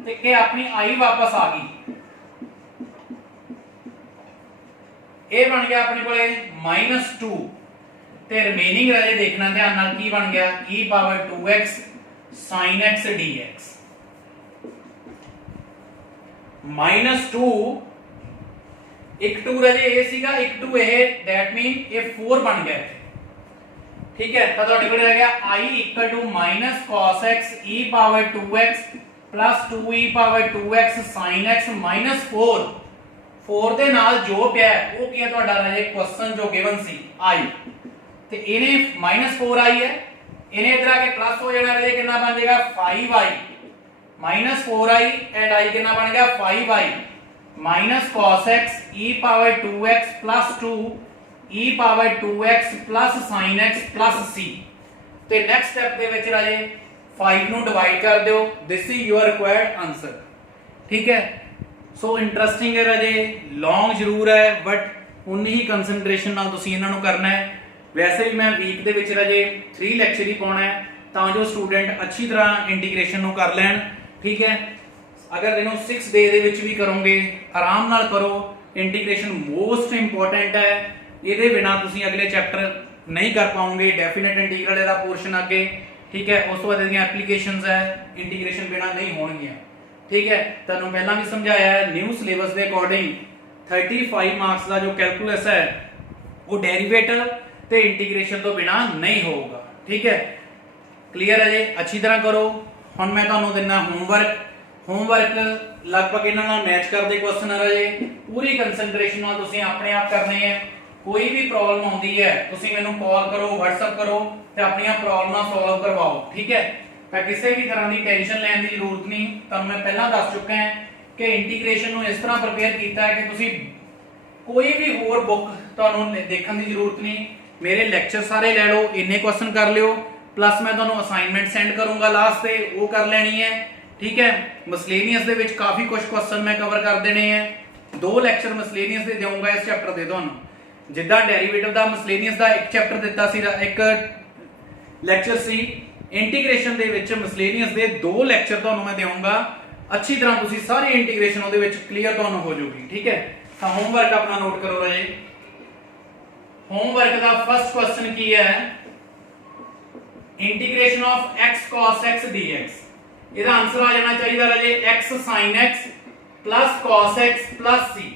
ते कि अपनी i वापस आ गई, ये बन गया अपने कोले -2 ते रिमेनिंग राजे देखना ध्यान नाल की बन गया e power 2x sin x dx -2 एक 2 रजे ये सीगा एक 2 ये दैट मीन ये 4 बन गया इथे ठीक है तो ਤੁਹਾਡੇ ਕੋਲ ਰਹਿ ਗਿਆ i -cos x e power 2x plus 2 e power 2x sin x -4 4 ਦੇ ਨਾਲ ਜੋ ਪਿਆ ਉਹ ਕੀ ਹੈ ਤੁਹਾਡਾ ਰਾਜੇ ਕੁਐਸਚਨ ਜੋ ਗਿਵਨ ਸੀ i ਤੇ ਇਹਨੇ -4i ਹੈ ਇਹਨੇ ਇਧਰ ਆ ਕੇ ਪਲੱਸ ਹੋ ਜਾਣਾ ਰਾਜੇ ਕਿੰਨਾ ਬਣ ਜਾਏਗਾ 5i -4i and i ਕਿੰਨਾ ਬਣ ਗਿਆ 5i -cos x e power 2x plus 2 e power 2x plus sin x plus c ਤੇ ਨੈਕਸਟ ਸਟੈਪ ਦੇ ਵਿੱਚ ਰਾਜੇ 5 ਨੂੰ ਡਿਵਾਈਡ ਕਰ ਦਿਓ this is your required answer ਠੀਕ ਹੈ ਸੋ ਇੰਟਰਸਟਿੰਗ ਹੈ ਰਾਜੇ ਲੌਂਗ ਜ਼ਰੂਰ ਹੈ ਬਟ ਉਨੀ ਹੀ ਕਨਸੈਂਟਰੇਸ਼ਨ ਨਾਲ ਤੁਸੀਂ ਇਹਨਾਂ ਨੂੰ ਕਰਨਾ ਹੈ ਵੈਸੇ ਵੀ ਮੈਂ ਵੀਕ ਦੇ ਵਿੱਚ ਰਾਜੇ 3 ਲੈਕਚਰ ਹੀ ਪਾਉਣਾ ਹੈ ਤਾਂ ਜੋ ਸਟੂਡੈਂਟ ਅੱਛੀ ਤਰ੍ਹਾਂ ਇੰਟੀਗ੍ਰੇਸ਼ਨ ਨੂੰ ਕਰ ਲੈਣ ਠੀਕ ਹੈ ਅਗਰ ਇਹਨੂੰ 6 ਡੇ ਦੇ ਵਿੱਚ ਵੀ ਕਰੋਗੇ ਆਰਾਮ ਨਾਲ ਕਰੋ ਇੰਟੀਗ੍ਰੇਸ਼ਨ ਮੋਸਟ ਇੰਪੋਰਟੈਂਟ ਹੈ ਇਹਦੇ ਬਿਨਾ ਤੁਸੀਂ ਅਗਲੇ ਚੈਪਟਰ ਨਹੀਂ ਕਰ ਪਾਓਗੇ ਡੈਫੀਨਿਟ ਇੰਟੀਗਰਲ ਇਹਦਾ ਪੋਰਸ਼ਨ ਅੱਗੇ ਠੀਕ ਹੈ ਉਸ ਤੋਂ ਬਾਅਦ ਇਹਦੀਆਂ ਐਪਲੀਕੇਸ਼ਨਸ ਹੈ ਇੰਟੀਗ੍ਰੇਸ਼ਨ ਬਿਨਾ ਨਹੀਂ ਹੋਣਗੀਆਂ ਠੀਕ ਹੈ ਤੁਹਾਨੂੰ ਪਹਿਲਾਂ ਵੀ ਸਮਝਾਇਆ ਹੈ ਨਿਊ ਸਿਲੇਬਸ ਦੇ ਅਕੋਰਡਿੰਗ 35 ਮਾਰਕਸ ਦਾ ਜੋ ਕੈਲਕੂਲਸ ਹੈ ਉਹ ਡੈਰੀਵੇਟਿਵ ਤੇ ਇੰਟੀਗ੍ਰੇਸ਼ਨ ਤੋਂ ਬਿਨਾ ਨਹੀਂ ਹੋਊਗਾ ਠੀਕ ਹੈ ਕਲੀਅਰ ਹੈ ਜੀ ਅੱਛੀ ਤਰ੍ਹਾਂ ਕਰੋ ਹੁਣ ਮੈਂ ਤੁਹਾਨੂੰ ਦਿੰਦਾ ਹੋਮਵਰਕ ਲਗਭਗ ਇਹਨਾਂ ਨਾਲ ਮੈਚ ਕਰਦੇ ਕੁਐਸਚਨ ਆ ਰਹੇ ਪੂਰੀ ਕਨਸੈਂਟਰੇਸ਼ਨ ਨਾਲ ਤੁਸੀਂ ਆਪਣੇ ਆਪ ਕਰਨੇ ਹੈ ਕੋਈ ਵੀ ਪ੍ਰੋਬਲਮ ਆਉਂਦੀ ਹੈ ਤੁਸੀਂ ਮੈਨੂੰ ਕਾਲ ਕਰੋ WhatsApp ਕਰੋ ਤੇ ਆਪਣੀਆਂ ਪ੍ਰੋਬਲਮਾਂ ਸੋਲਵ ਕਰਵਾਓ ਠੀਕ ਹੈ ਤਾਂ ਕਿਸੇ ਵੀ ਤਰ੍ਹਾਂ ਦੀ ਟੈਨਸ਼ਨ ਲੈਣ ਦੀ ਜ਼ਰੂਰਤ ਨਹੀਂ ਤੁਹਾਨੂੰ ਮੈਂ ਪਹਿਲਾਂ ਦੱਸ ਚੁੱਕਾ ਹਾਂ ਕਿ ਇੰਟੀਗ੍ਰੇਸ਼ਨ ਨੂੰ ਇਸ ਤਰ੍ਹਾਂ ਪ੍ਰਪੇਅਰ ਕੀਤਾ ਹੈ ਕਿ ਤੁਸੀਂ ਕੋਈ ਵੀ ਹੋਰ ਬੁੱਕ ਤੁਹਾਨੂੰ ਦੇਖਣ ਦੀ ਜ਼ਰੂਰਤ ਨਹੀਂ ਮੇਰੇ ਲੈਕਚਰ ਸਾਰੇ ਲੈ ਲਓ ਇੰਨੇ ਕੁਐਸਚਨ ਕਰ ਲਿਓ ਪਲੱਸ ਮੈਂ ਤੁਹਾਨੂੰ ਅਸਾਈਨਮੈਂਟ ਸੈਂਡ ਕਰੂੰਗਾ ਲਾਸਟ ਤੇ ਉਹ ਕਰ ਲੈਣੀ ਹੈ ਠੀਕ ਹੈ ਮਿਸਲੇਨੀਅਸ ਦੇ ਵਿੱਚ ਕਾਫੀ ਕੁਝ ਕੁਐਸਚਨ ਮੈਂ ਕਵਰ ਕਰ ਦੇਣੇ ਹੈ 2 ਲੈਕਚਰ ਮਿਸਲੇਨੀਅਸ ਦੇ ਦੇਵਾਂਗਾ ਇਸ ਚੈਪਟਰ ਦੇ ਤੁਹਾਨੂੰ ਜਿੱਦਾਂ ਡੈਰੀਵੇਟਿਵ ਦਾ ਮਿਸਲੇਨੀਅਸ ਦਾ ਇੱਕ ਚੈਪਟਰ ਦਿੱਤਾ ਸੀ ਇੱਕ ਲੈਕਚਰ ਸੀ ਇੰਟੀਗ੍ਰੇਸ਼ਨ ਦੇ ਵਿੱਚ ਮਿਸਲੇਨੀਅਸ ਦੇ 2 ਲੈਕਚਰ ਤੁਹਾਨੂੰ ਮੈਂ ਦੇਵਾਂਗਾ ਅੱਛੀ ਤਰ੍ਹਾਂ ਤੁਸੀਂ ਸਾਰੀ ਇੰਟੀਗ੍ਰੇਸ਼ਨ ਉਹਦੇ ਵਿੱਚ ਕਲੀਅਰ ਤੁਹਾਨੂੰ ਹੋ ਜਾਊਗੀ ਠੀਕ ਹੈ ਤਾਂ ਹੋਮਵਰਕ ਆਪਣਾ ਨੋਟ ਕਰੋ ਰਾਜੇ ਹੋਮਵਰਕ ਦਾ ਫਰਸਟ ਕੁਐਸਚਨ ਕੀ ਹੈ integration of x cos x dx ਇਹਦਾ ਆਨਸਰ ਆ ਜਾਣਾ ਚਾਹੀਦਾ ਰਾਜੇ x sin x plus cos x plus c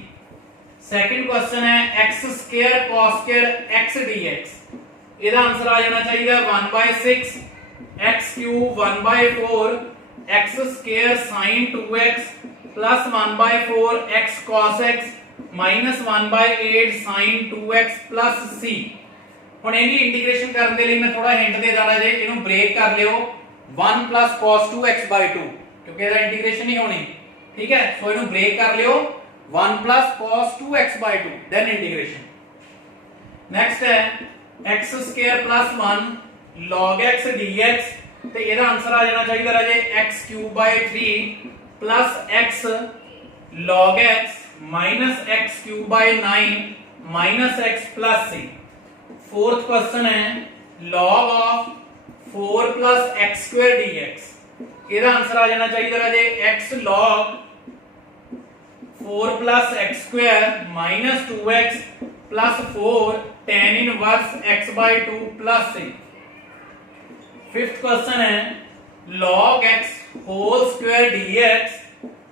second question है x square cos square x dx ਇਹਦਾ ਆਨਸਰ ਆ ਜਾਣਾ ਚਾਹੀਦਾ 1/6 x cube 1/4 x square sin 2x plus 1/4 x cos x minus 1/8 sin 2x plus c ਹੁਣ ਇਹਦੀ integration ਕਰਨ ਦੇ ਲਈ ਮੈਂ ਥੋੜਾ ਹਿੰਟ ਦੇ ਦਾਂਗਾ ਜੇ ਇਹਨੂੰ ਬ੍ਰੇਕ ਕਰ ਲਿਓ 1 plus cos 2x/2 ਕਿਉਂਕਿ ਇਹਦਾ ਇੰਟੀਗ੍ਰੇਸ਼ਨ ਨਹੀਂ ਹੋਣੀ ਠੀਕ ਹੈ ਸੋ ਇਹਨੂੰ ਬ੍ਰੇਕ ਕਰ ਲਿਓ 1 plus cos 2x/2 then integration next है x square plus 1 log x dx ਤੇ ਇਹਦਾ ਆਨਸਰ ਆ ਜਾਣਾ ਚਾਹੀਦਾ ਰਾਜੇ x cube by 3 plus x log x minus x cube by 9 minus x plus c fourth question है log of 4 plus x square dx ਇਹਦਾ answer ਆ ਜਾਣਾ ਚਾਹੀਦਾ ਰਾਜੇ x log 4 plus x square minus 2x plus 4 tan inverse x by 2 plus c fifth question है log x whole square dx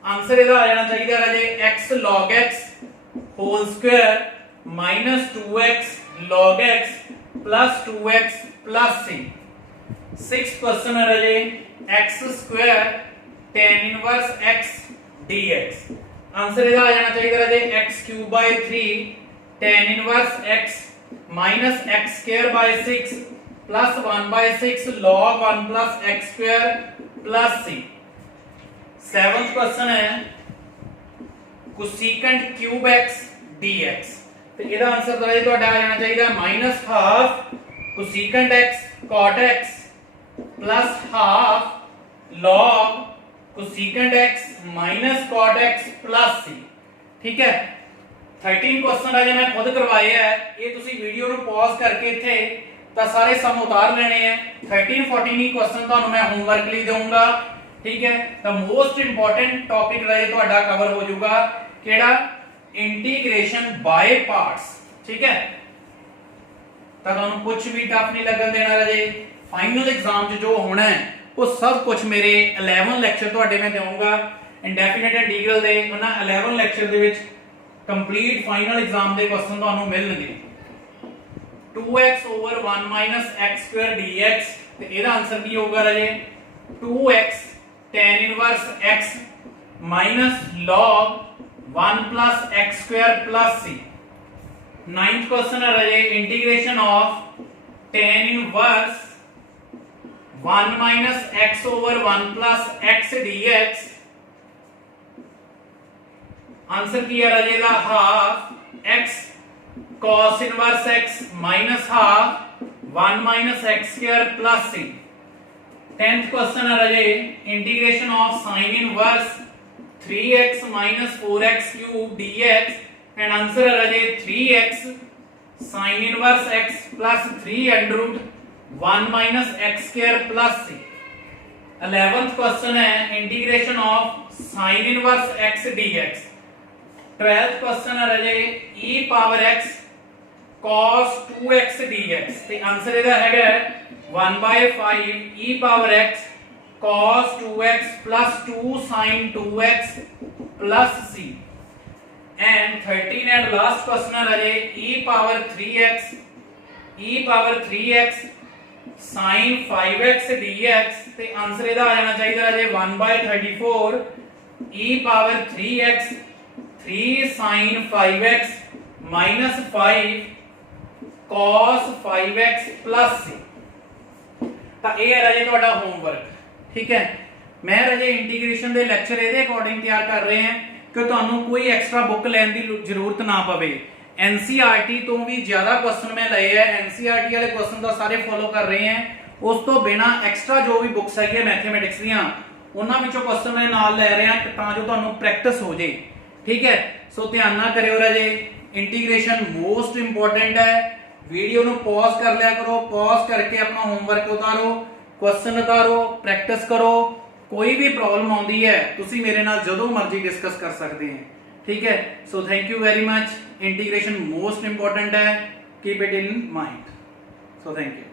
answer ਇਹਦਾ ਆ ਜਾਣਾ ਚਾਹੀਦਾ ਰਾਜੇ x log x whole square minus 2x log x plus 2x plus c sixth question है राजे x square tan inverse x dx answer ਇਹਦਾ ਆ ਜਾਣਾ ਚਾਹੀਦਾ ਰਾਜੇ x cube by 3 tan inverse x minus x square by 6 plus 1/6 log 1 plus x square plus c seventh question है cosecant cube x dx ਤੇ ਇਹਦਾ answer ਰਾਜੇ ਤੁਹਾਡਾ ਆ ਜਾਣਾ ਚਾਹੀਦਾ -half cosecant x cot x plus half log cosecant x minus cot x plus c ठीक है 13 क्वेश्चन अजे मैं खुद करवाए है ये तुसी वीडियो ਨੂੰ ਪੌਜ਼ ਕਰਕੇ ਇੱਥੇ ਤਾਂ ਸਾਰੇ ਸਮ ਉਤਾਰ ਲੈਣੇ ਹੈ 13 14 ਹੀ क्वेश्चन ਤੁਹਾਨੂੰ ਮੈਂ ਹੋਮਵਰਕ ਲਈ ਦਊਂਗਾ ਠੀਕ ਹੈ ਤਾਂ ਮੋਸਟ ਇੰਪੋਰਟੈਂਟ ਟੌਪਿਕ ਰਾਜੇ ਤੁਹਾਡਾ ਕਵਰ ਹੋ ਜਾਊਗਾ ਕਿਹੜਾ ਇੰਟੀਗ੍ਰੇਸ਼ਨ ਬਾਈ ਪਾਰਟਸ ਠੀਕ ਹੈ ਤਾਂ ਤੁਹਾਨੂੰ ਕੁਝ ਵੀ ਟਫ ਨਹੀਂ ਲੱਗਣ ਦੇਣਾ ਰਾਜੇ ਫਾਈਨਲ ਐਗਜ਼ਾਮ 'ਚ ਜੋ ਹੋਣਾ ਹੈ वो सब कुछ मेरे 11 ਲੈਕਚਰ ਤੁਹਾਡੇ मैं दूंगा इंडेफिनिट इंटीग्रल ਦੇ ਉਹਨਾਂ 11 ਲੈਕਚਰ ਦੇ ਵਿੱਚ ਕੰਪਲੀਟ ਫਾਈਨਲ ਐਗਜ਼ਾਮ ਦੇ ਕੁਐਸਚਨ ਤੁਹਾਨੂੰ ਮਿਲਣਗੇ 2x over 1 minus x square dx ਤੇ ਇਹਦਾ ਆਨਸਰ ਕੀ ਹੋਊਗਾ ਰਾਜੇ 2x tan inverse x minus log 1 plus x square plus c 9th question है राजे integration of tan inverse 1 minus x over 1 plus x dx answer की है राजे का half x cos inverse x minus half 1 minus x square plus c 10th question है राजे integration of sin inverse 3x minus 4x cube dx and answer है राजे 3x sin inverse x plus 3 under root 1 minus x square plus c 11th question है integration of sin inverse x dx 12th question है राजे e power x cos 2x dx ਤੇ answer ਇਹਦਾ ਹੈਗਾ 1/5 e power x cos 2x plus 2 sin 2x plus c and 13 and last question है राजे e power 3x sin 5x dx ਤੇ answer ਇਹਦਾ ਆ ਜਾਣਾ ਚਾਹੀਦਾ ਰਾਜੇ 1/34 e power 3x 3 sin 5x minus 5 cos 5x plus c ਤਾਂ ਇਹ ਹੈ ਰਾਜੇ ਤੁਹਾਡਾ ਹੋਮਵਰਕ ਠੀਕ ਹੈ ਮੈਂ ਰਾਜੇ ਇੰਟੀਗ੍ਰੇਸ਼ਨ ਦੇ ਲੈਕਚਰ ਇਹਦੇ ਅਕੋਰਡਿੰਗ ਤਿਆਰ ਕਰ ਰਹੇ ਹਾਂ ਕਿ ਤੁਹਾਨੂੰ ਕੋਈ ਐਕਸਟਰਾ ਬੁੱਕ ਲੈਣ ਦੀ ਜ਼ਰੂਰਤ ਨਾ ਪਵੇ एनसीईआरटी ਤੋਂ ਵੀ ਜ਼ਿਆਦਾ ਕੁਐਸਚਨ ਮੈਂ ਲਏ ਹੈ एनसीईआरटी ਵਾਲੇ ਕੁਐਸਚਨ ਤਾਂ ਸਾਰੇ ਫੋਲੋ ਕਰ ਰਹੇ ਹਾਂ ਉਸ ਤੋਂ ਬਿਨਾ ਐਕਸਟਰਾ ਜੋ ਵੀ ਬੁੱਕਸ ਹੈਗੇ ਮੈਥਮੈਟਿਕਸ ਦੀਆਂ ਉਹਨਾਂ ਵਿੱਚੋਂ ਕੁਐਸਚਨ ਮੈਂ ਨਾਲ ਲੈ ਰਿਹਾ ਤਾਂ ਜੋ ਤੁਹਾਨੂੰ ਪ੍ਰੈਕਟਿਸ ਹੋ ਜੇ ਠੀਕ ਹੈ ਸੋ ਧਿਆਨ ਨਾਲ ਕਰਿਓ ਰਾਜੇ ਇੰਟੀਗ੍ਰੇਸ਼ਨ ਮੋਸਟ ਇੰਪੋਰਟੈਂਟ ਹੈ वीडियो ਨੂੰ पॉज कर लिया करो पॉज करके अपना होमवर्क उतारो क्वेश्चन उतारो प्रैक्टिस करो कोई भी प्रॉब्लम आती है तुसी मेरे नाल जदों मर्जी डिस्कस कर सकते हैं ठीक है so thank you very much integration most important है keep it in mind so thank you